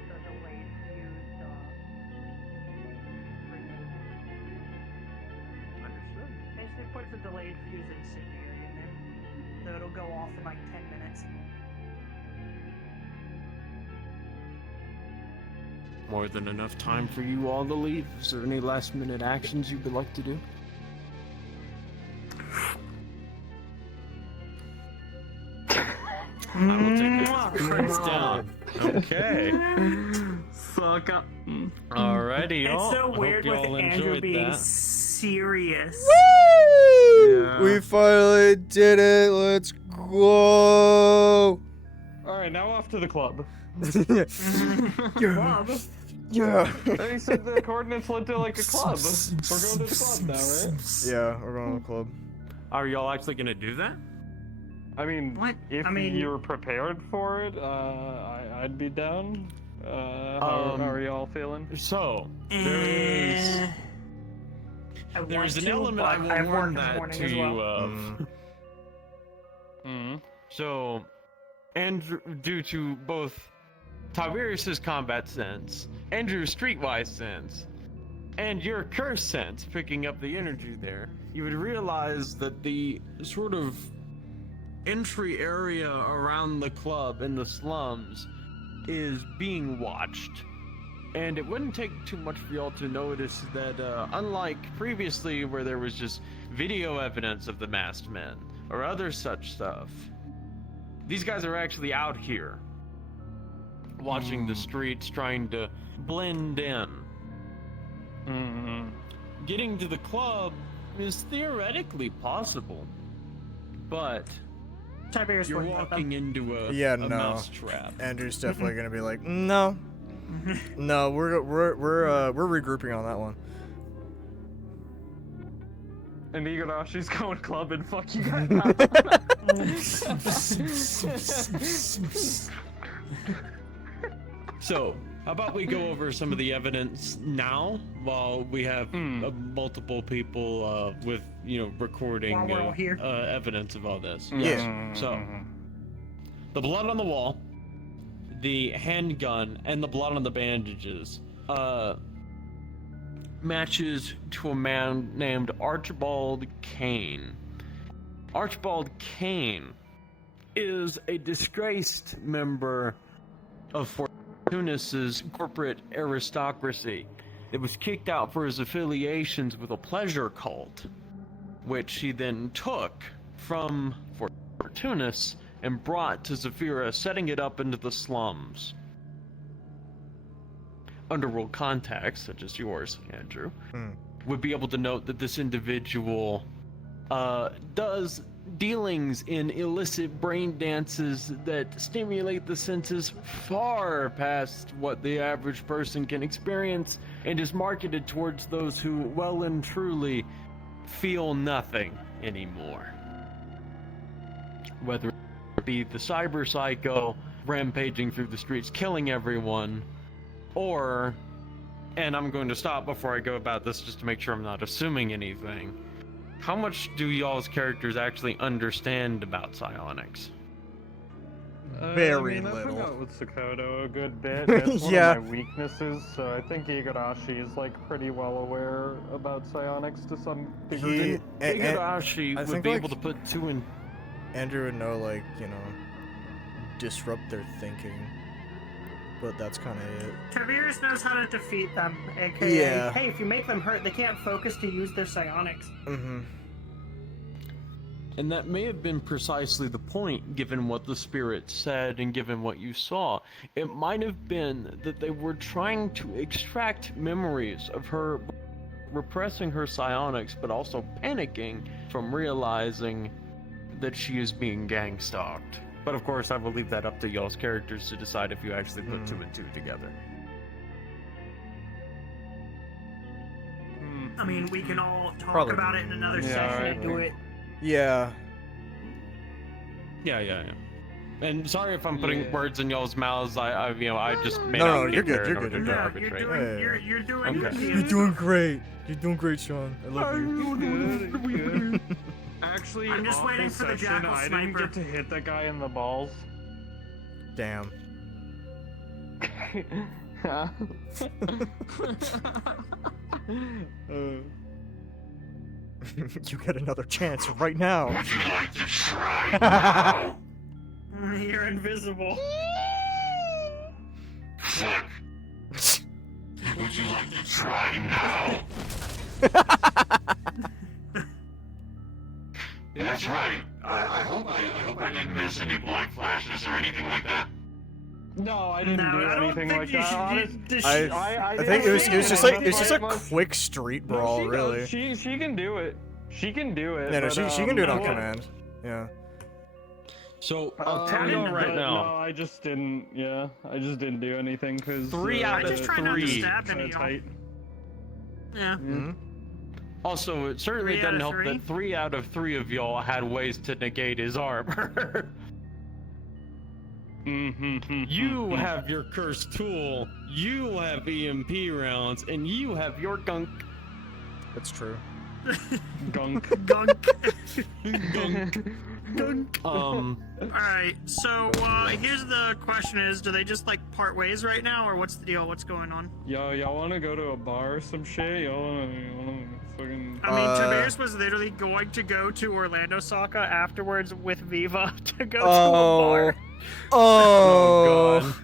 The delayed fuse, Understood. basically puts a delayed fuse incendiary in there. So it'll go off in like 10 minutes. More than enough time for you all to leave. Is there any last minute actions you would like to do? I will take this prints down. Okay. Suck up. Alrighty, It's y'all. so I weird hope with y'all Andrew enjoyed being that. serious. Woo! Yeah. We finally did it. Let's go. Alright, now off to the club. Club. Yeah. They said the coordinates led to like a club. We're going to the club now, right? Yeah, we're going to the club. Are y'all actually gonna do that? I mean, What? if I mean- you're prepared for it, I'd be down. How are y'all feeling? So there is there's an element I will warn that to you of. So, Andrew, due to both Tiberius's combat sense, Andrew's streetwise sense, and your curse sense, picking up the energy there, you would realize that the sort of entry area around the club in the slums is being watched. And it wouldn't take too much for y'all to notice that, unlike previously where there was just video evidence of the masked men or other such stuff, these guys are actually out here watching the streets, trying to blend in. Getting to the club is theoretically possible, but Tiberius you're wouldn't let them. walking into a no. mouse trap. Andrew's definitely gonna be like, no, no, we're regrouping on that one. And Igarashi's going club and fuck you guys. So, how about we go over some of the evidence now, while we have multiple people with, recording While we're all here. evidence of all this. Yeah. So, the blood on the wall, the handgun, and the blood on the bandages matches to a man named Archibald Kane. Archibald Kane is a disgraced member of Fortunatus's corporate aristocracy that was kicked out for his affiliations with a pleasure cult, which he then took from Fortunatus and brought to Zaphira, setting it up into the slums. Underworld contacts, such as yours, Andrew, would be able to note that this individual does dealings in illicit brain dances that stimulate the senses far past what the average person can experience, and is marketed towards those who well and truly feel nothing anymore. Whether it be the cyber psycho rampaging through the streets killing everyone, or, and I'm going to stop before I go about this just to make sure I'm not assuming anything, how much do y'all's characters actually understand about psionics? Very I little. forgot with Sakoto a good bit. That's one Yeah. of my weaknesses, so I think Igarashi is pretty well aware about psionics to some degree. Igarashi I would think, be able to put two and Andrew would know, disrupt their thinking. But that's kind of it. Tiberius knows how to defeat them, aka, Yeah. hey, if you make them hurt, they can't focus to use their psionics. And that may have been precisely the point, given what the spirit said and given what you saw. It might have been that they were trying to extract memories of her repressing her psionics, but also panicking from realizing that she is being gang stalked. But of course, I will leave that up to y'all's characters to decide if you actually put two and two together. I mean, we can all talk Probably. about it in another Yeah, session I and do it. Yeah. Yeah. And sorry if I'm putting words in y'all's mouths. I just made No, out you're good, there you're and good, I'm you're gonna good. You're arbitrate. doing, Yeah. you're doing Okay. good. You're doing great. You're doing great, Sean. I love you. Actually, I'm just off waiting this for the session, jackal I didn't sniper. get to hit that guy in the balls. Damn. You get another chance right now. Would you like to try now? You're invisible. Fuck. Would you like to try now? That's right. I hope I didn't miss any black flashes or anything like that. No, I didn't No, do I don't anything think like you that. should Honest- do- I think it was just a quick street No, brawl, she does. really. She can do it. She can do it. Yeah, no, but, she can do it on well, command. Yeah. So I'll tell no, you right but now. No, I just didn't. Yeah, I just didn't do anything because 3 out I of just try not to 3. stab any of y'all. tight. Yeah. Also, it certainly 3 out doesn't of help 3? that 3 out of 3 of y'all had ways to negate his armor. You have your cursed tool, you have EMP rounds, and you have your gunk. It's true. Gunk. Gunk. Gunk. Um, Alright, so here's the question is, do they just like part ways right now, or what's the deal? What's going on? Yo, y'all wanna go to a bar or some shit? Y'all wanna fucking... I mean, Tiberius was literally going to go to Orlando Soccer afterwards with Viva to go to a bar. Oh.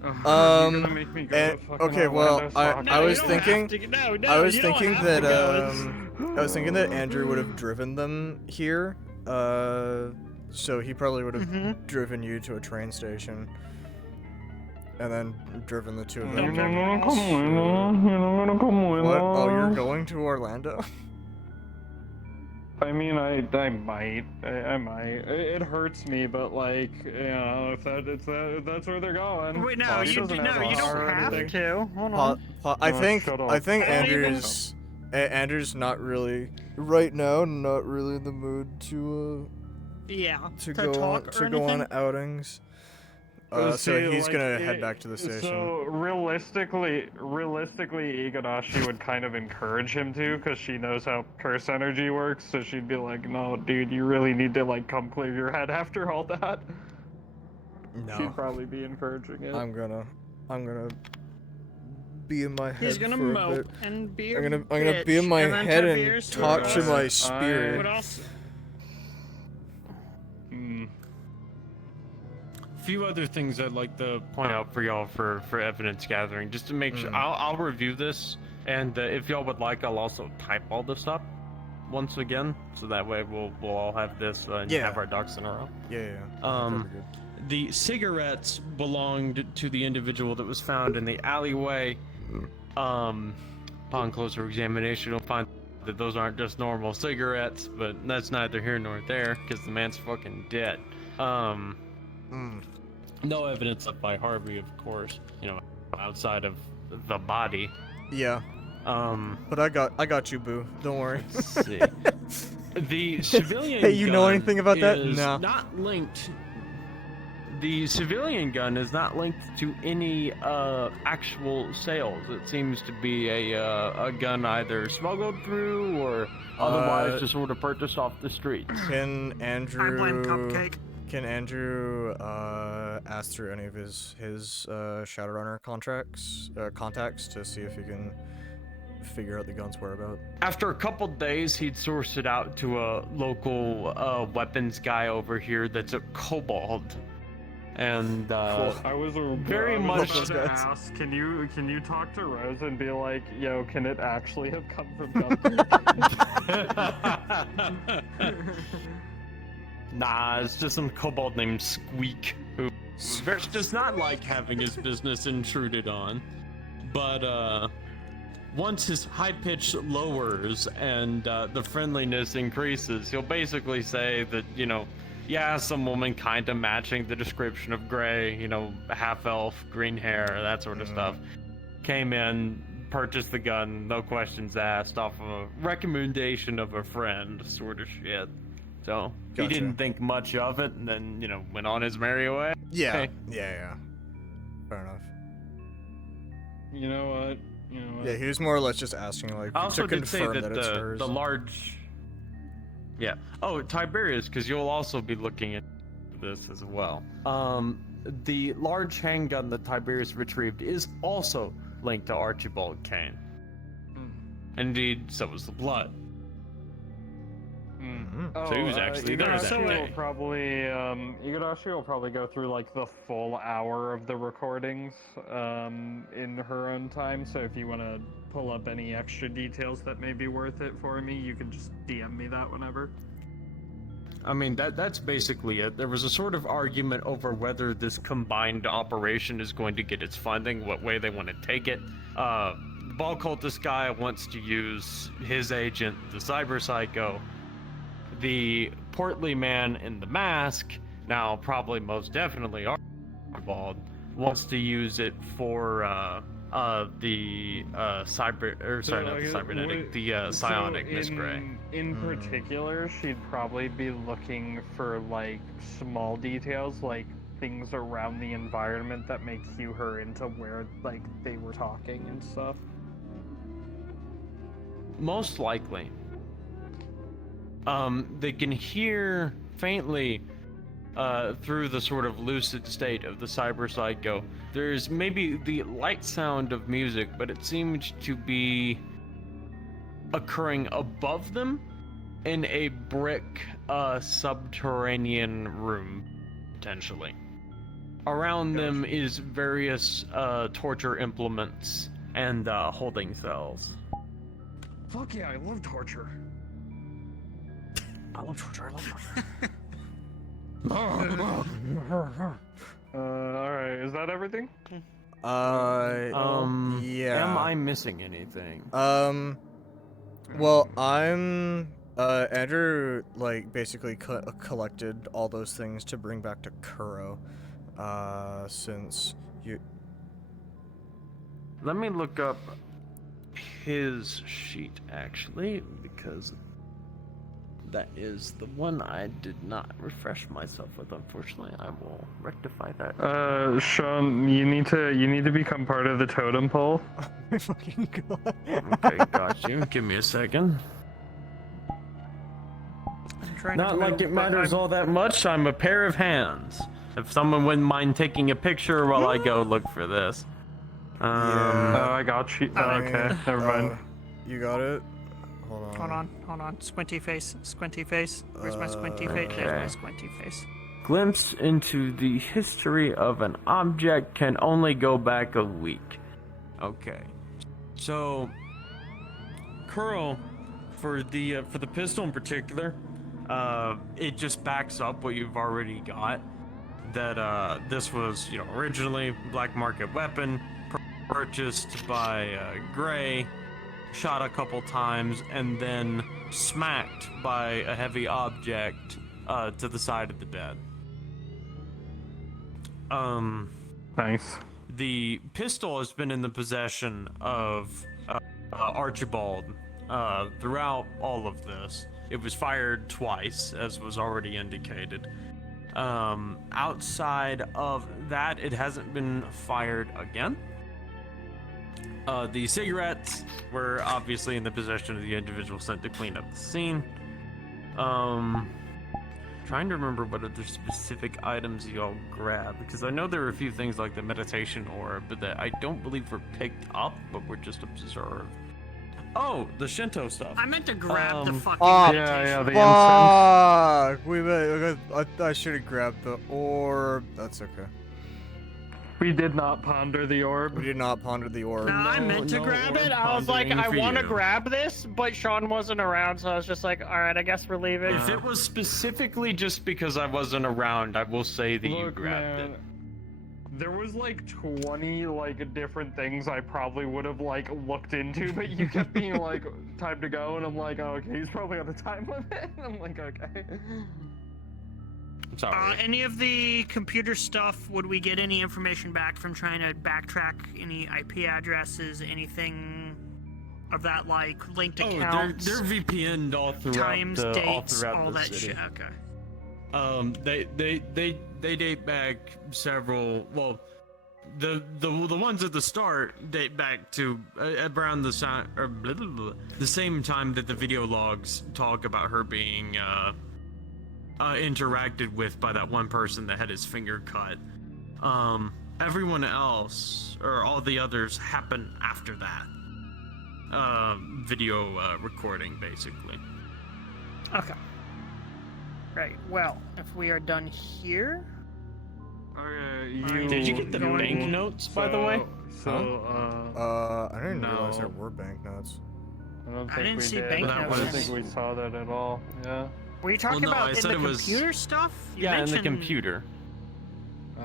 you're gonna make me go to And, fucking okay, well, Orlando I Soccer. was you don't have thinking, to- no, I was you don't thinking have that, to go. I was thinking that Andrew would have driven them here, so he probably would have driven you to a train station, and then driven the two of them. What? Oh, you're going to Orlando? I mean, I might. I might. It hurts me, but like, you know, if that's where they're going. Wait, no, He you doesn't don't have a car or have anything. to. Hold on. I Oh, think shut up. Andrew's Andrew's not really right now, not really in the mood to Yeah. go on talk to or go on anything? outings. Uh, So see, he's like, gonna head back to the station. So realistically, Igarashi would kind of encourage him to, because she knows how curse energy works. So she'd be like, "No, dude, you really need to like come clear your head after all that." No, She'd probably be encouraging it. I'm gonna be in my head He's gonna for a mope bit. and be I'm a gonna be in bitch, my and then head and Tiberius talk to will- my What spirit. else? few other things I'd like to point out for y'all for evidence gathering, just to make sure. I'll review this, and if y'all would like, I'll also type all this up once again, so that way we'll all have this and Yeah. have our ducks in a row. Yeah. Um, That'd be good. The cigarettes belonged to the individual that was found in the alleyway. Upon closer examination, you'll find that those aren't just normal cigarettes, but that's neither here nor there, because the man's fucking dead. No evidence left by Harvey, of course, you know, outside of the body. Yeah. But I got you, boo. Don't worry. Let's see. The civilian Hey, you know gun anything about that? is No. not linked. The civilian gun is not linked to any actual sales. It seems to be a gun either smuggled through or otherwise just sort of purchased off the streets. Can I blame Cupcake. Andrew ask through any of his Shadowrunner contacts to see if he can figure out the gun's whereabouts? After a couple days, he'd sourced it out to a local weapons guy over here that's a kobold. And I was very much about to ask, can you talk to Rose and be like, yo, can it actually have come from Gunther? Nah, it's just some kobold named Squeak who does not like having his business intruded on. But once his high pitch lowers and the friendliness increases, he'll basically say that, you know, yeah, some woman kind of matching the description of Gray, you know, half elf, green hair, that sort of stuff, came in, purchased the gun, no questions asked, off of a recommendation of a friend, sort of shit. So Gotcha. he didn't think much of it, and then, you know, went on his merry way. Yeah. Hey. Yeah. Fair enough. You know what? Yeah, he was more or less just asking, like, I also to did say confirm that it's hers. the large... Yeah. Oh, Tiberius, because you'll also be looking at this as well. The large handgun that Tiberius retrieved is also linked to Archibald Kane. Indeed, so was the blood. So he was actually there that day. Igarashi will probably go through like the full hour of the recordings in her own time. So if you want to pull up any extra details that may be worth it for me, you can just DM me that whenever. I memean, that's basically it. There was a sort of argument over whether this combined operation is going to get its funding, what way they want to take it. The ball cultist guy wants to use his agent, the cyber psycho. The portly man in the mask, now probably most definitely Archibald, wants to use it for the psionic Miss Gray. In particular, she'd probably be looking for like small details, like things around the environment that may cue her into where like they were talking and stuff? Most likely. They can hear faintly through the sort of lucid state of the cyber psycho. There's maybe the light sound of music, but it seemed to be occurring above them in a brick subterranean room, potentially. Around them is various torture implements and holding cells. Fuck yeah, I love torture. I love torture. I love torture. Alright, is that everything? Yeah. Am I missing anything? Well, Andrew, like, basically collected all those things to bring back to Kuro, since you... Let me look up his sheet, actually, because that is the one I did not refresh myself with, unfortunately. I will rectify that. Sean, you need to become part of the totem pole. Oh my fucking god. Okay, got you. Give me a second. Not like it matters all that much. I'm a pair of hands. If someone wouldn't mind taking a picture while I go look for this. Oh, I got you. Okay, never mind. You got it? Hold on. Squinty face. Where's my squinty face? There's my squinty face. Glimpse into the history of an object can only go back a week. Okay. So, Curl, for the pistol in particular, it just backs up what you've already got. That this was, originally black market weapon, purchased by Gray, shot a couple times, and then smacked by a heavy object to the side of the bed. Nice. The pistol has been in the possession of Archibald throughout all of this. It was fired twice, as was already indicated. Outside of that, it hasn't been fired again. The cigarettes were obviously in the possession of the individual sent to clean up the scene. Trying to remember what other specific items y'all grabbed, because I know there were a few things like the meditation orb, but that I don't believe were picked up, but were just observed. Oh, the Shinto stuff. I meant to grab the fucking Yeah, the incense. I should have grabbed the orb. That's okay. We did not ponder the orb. We did not ponder the orb. No, I meant to grab it. I was like, I want to grab this, but Sean wasn't around, so I was just like, all right, I guess we're leaving. If it was specifically just because I wasn't around, I will say that you grabbed it. There was like 20 different things I probably would have looked into, but you kept being like, time to go, and I'm like, oh, okay, he's probably on the time limit. And I'm like, okay. Sorry. Any of the computer stuff, would we get any information back from trying to backtrack any IP addresses, anything of that, linked accounts? They're VPN'd all throughout times, dates, all throughout all the that city. shit. Okay. They date back several. Well, the ones at the start date back to around the same time that the video logs talk about her being interacted with by that one person that had his finger cut. Everyone else, or all the others, happen after that. Video recording, basically. Okay. Right. Well, if we are done here. Okay, Did you get the banknotes, by the way? I didn't realize there were banknotes. I don't think I didn't we see did. banknotes. I don't think we saw that at all. Yeah. Were you talking Well, no, I about in said the it was- computer stuff? You Yeah, in mentioned, the computer.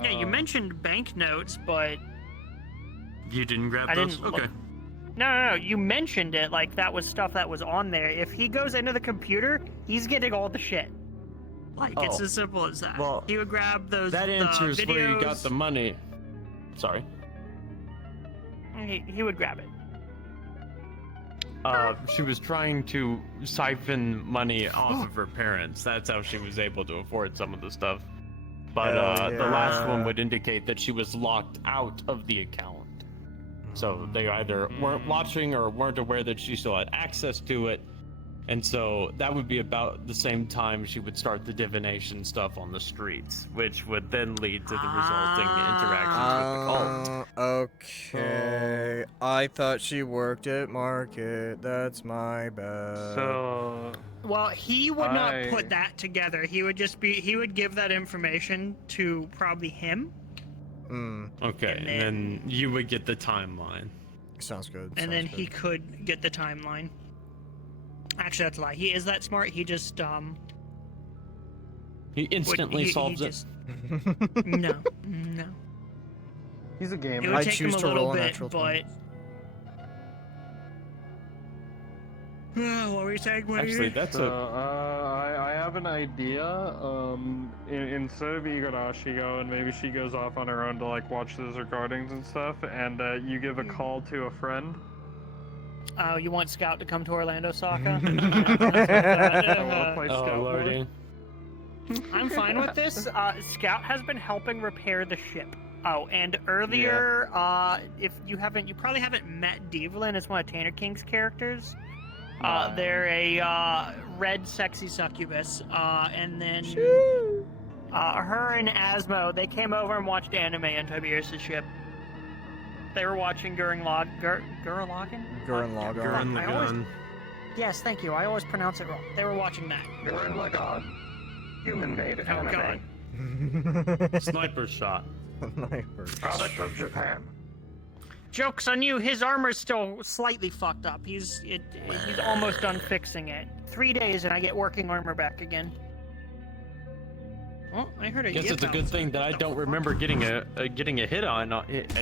Yeah, you mentioned banknotes, but You didn't grab I those? didn't look. Okay. No. You mentioned it like that was stuff that was on there. If he goes into the computer, he's getting all the shit. It's as simple as that. Well, he would grab those. That answers videos. where you got the money. Sorry. He would grab it. She was trying to siphon money off of her parents. That's how she was able to afford some of the stuff. But the last one yeah. would indicate that she was locked out of the account. So they either weren't watching or weren't aware that she still had access to it. And so that would be about the same time she would start the divination stuff on the streets, which would then lead to the resulting interactions with the cult. Okay. I thought she worked at Market. That's my bad. So Well, he would not put that together. He would give that information to probably him. Okay, and then you would get the timeline. Sounds good. And then he could get the timeline. Actually, that's a lie. He is that smart. He just He instantly solves it. just... No. he's a It gamer. would I take him choose a to little roll a bit, natural but... What were you saying? Actually, that's I have an idea. Instead of Igarashi going, maybe she goes off on her own to like watch those recordings and stuff, and you give a call to a friend. Oh, you want Scout to come to Orlando, Sokka? I want to play Oh, Scout. lordy. I'm fine with this. Scout has been helping repair the ship. Oh, and earlier, if you probably haven't met Devlin as one of Tanner King's characters. They're a red sexy succubus, and then her and Asmo, they came over and watched anime on Tiberius' ship. They were watching Gurren Lagann? I always... Yes, thank you. I always pronounce it wrong. They were watching that. Gurren Lagann. Human-made Oh, anime. God. Sniper shot. Product of Japan. Joke's on you. His armor's still slightly fucked up. He's almost done fixing it. 3 days and I get working armor back again. Oh, I heard a Guess yip it's a good thing that I don't remember getting a hit on a hit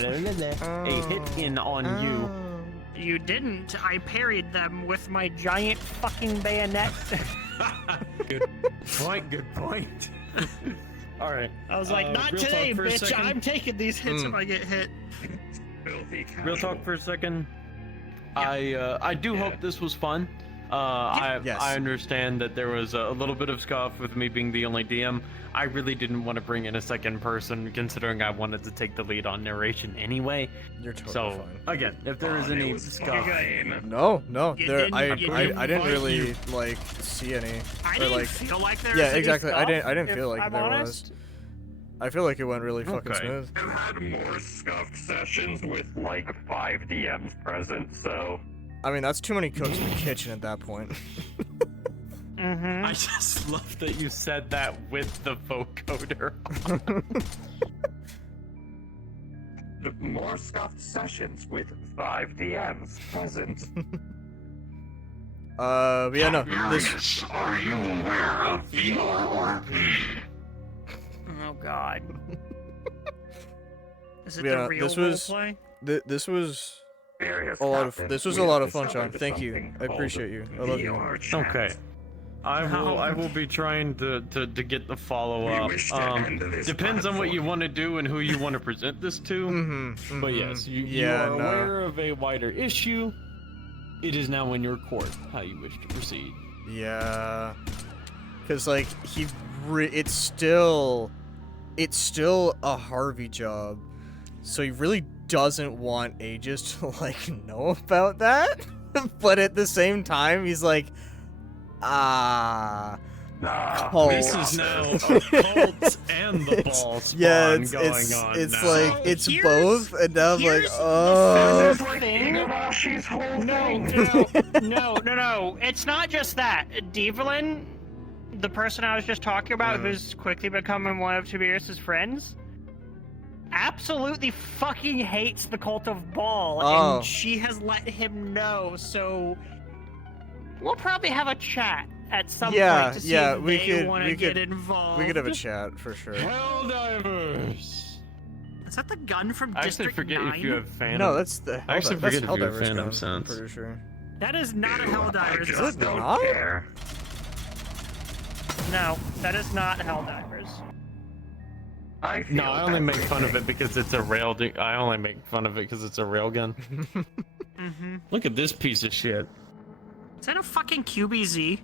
in on you. You didn't. I parried them with my giant fucking bayonet. Good point. All right. I was like, not real today, talk for a bitch. second. I'm taking these hits if I get hit. Real talk for a second. I do hope this was fun. I understand that there was a little bit of scuff with me being the only DM. I really didn't want to bring in a second person, considering I wanted to take the lead on narration anyway. You're totally So fine. again, if there is any scuff, No. You There, didn't- I you didn't didn't really like see any. I or, didn't like, feel like there was yeah, any exactly. I scuff, didn't if feel like I'm there honest. was. I feel like it went really fucking Okay. smooth. I've had more scuffed sessions with like 5 DMs present, so. I mean, that's too many cooks in the kitchen at that point. Mm-hmm. I just love that you said that with the vocoder. More scuffed sessions with 5 DMs present. But yeah, no. This. Are you aware of VRRP? Oh God. Is it Yeah, the real this was- roleplay? This was Various a lot of. captains, This was we a lot have of fun, Sean. discovered Thank you. something I called appreciate you. I love you. VR chat. Okay. I will be trying to get the follow up. We wish to end this Depends on what you platform. want to do and who you want to present this to. But yes, you are aware of a wider issue. It is now in your court how you wish to proceed. Yeah. Cause like it's still a Harvey job, so he really doesn't want Aegis to like know about that. But at the same time, he's like, cult. This is now a cult and the ball spawn Yeah, going on it's now. like So it's here's- both, and now I'm like, here's the oh. thing. Igarashi's whole No, thing. no. It's not just that. Devlin, the person I was just talking about, who's quickly becoming one of Tiberius's friends, absolutely fucking hates the cult of Baal, Oh. and she has let him know. So we'll probably have a chat at some point to see if we they could want to get involved. we could have a chat for sure. Helldivers. Is that the gun from I actually District forget 9? if you have Phantom. No, that's the. I actually that's forget if you have Helldivers Phantom gun, Sense. I'm pretty sure. That is not a I Helldivers. just don't not? care. No, that is not Helldivers. I feel No, I only that make way. fun of it because it's a rail. I only make fun of it because it's a railgun. Mm-hmm. Look at this piece of shit. Is that a fucking QBZ?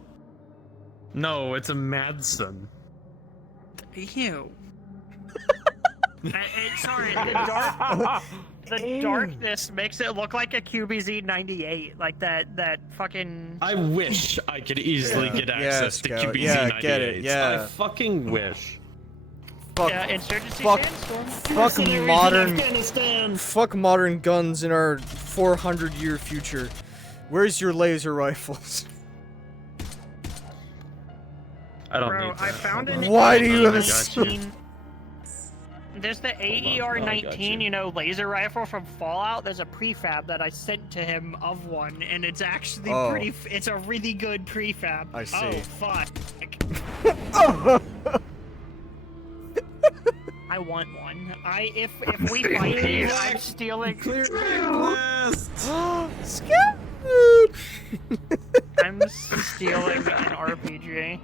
No, it's a Madsen. Ew. Sorry, the darkness makes it look like a QBZ-98, like that fucking. I wish I could easily get access to Scout. QBZ-98s. Yeah, get it, yeah. I fucking wish. Fuck, Insurgency fuck, Sandstorm? fuck fuck modern guns in our 400-year future. Where's your laser rifles? I don't Bro, need that. I found an Why do you have a AER-19. There's the AER-19, you know, laser rifle from Fallout. There's a prefab that I sent to him of one, and it's actually pretty. It's a really good prefab. I see. Oh fuck. I want one. If we fight these, I'm stealing. Scout! I'm stealing an RPG.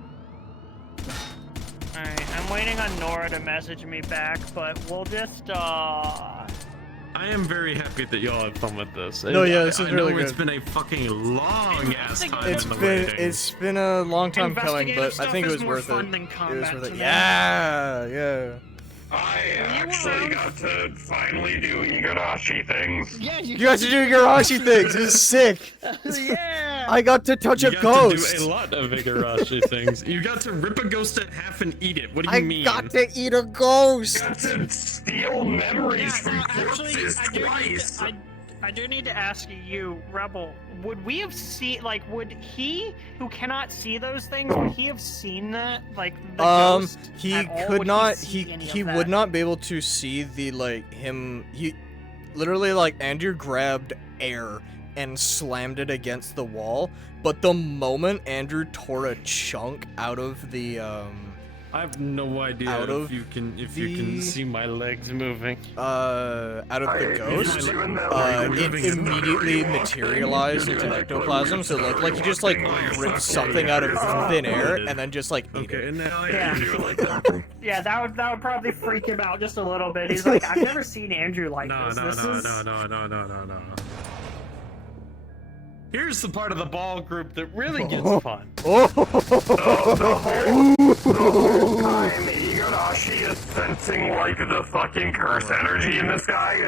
Alright, I'm waiting on Nora to message me back, but we'll just, I am very happy that y'all had fun with this. No, yeah, this is really I know it's good. been a fucking long ass time in the waiting. It's been a long time coming, but I think it was worth it. It was worth it. Yeah, yeah. I actually got to finally do Igarashi things. yeah, You got to do Igarashi things. It was sick. yeah. I got to touch You a got ghost. to do a lot of Igarashi things. You got to rip a ghost in half and eat it. What do you mean? I got to eat a ghost. Got to steal memories from Actually, corpses twice. I do need to ask you, Rebel, would we have seen, like, would he, who cannot see those things, would he have seen that, like, the ghost he at all? could Would not, see any he of would that? not be able to see the, like, he, literally, like, Andrew grabbed air and slammed it against the wall, but the moment Andrew tore a chunk out of the, I have no idea out of if you can the- see my legs moving. out of the ghost, it it immediately materialized into ectoplasm, so it looked like he just, like, ripped something out of thin air and then just, like, ate Okay, it. and now I Yeah. do like that. Yeah, that would probably freak him out just a little bit. He's like, I've never seen Andrew like No. this. Here's the part of the ball group that really gets fun. Oh! The whole time Igarashi is sensing like the fucking curse energy in this guy, and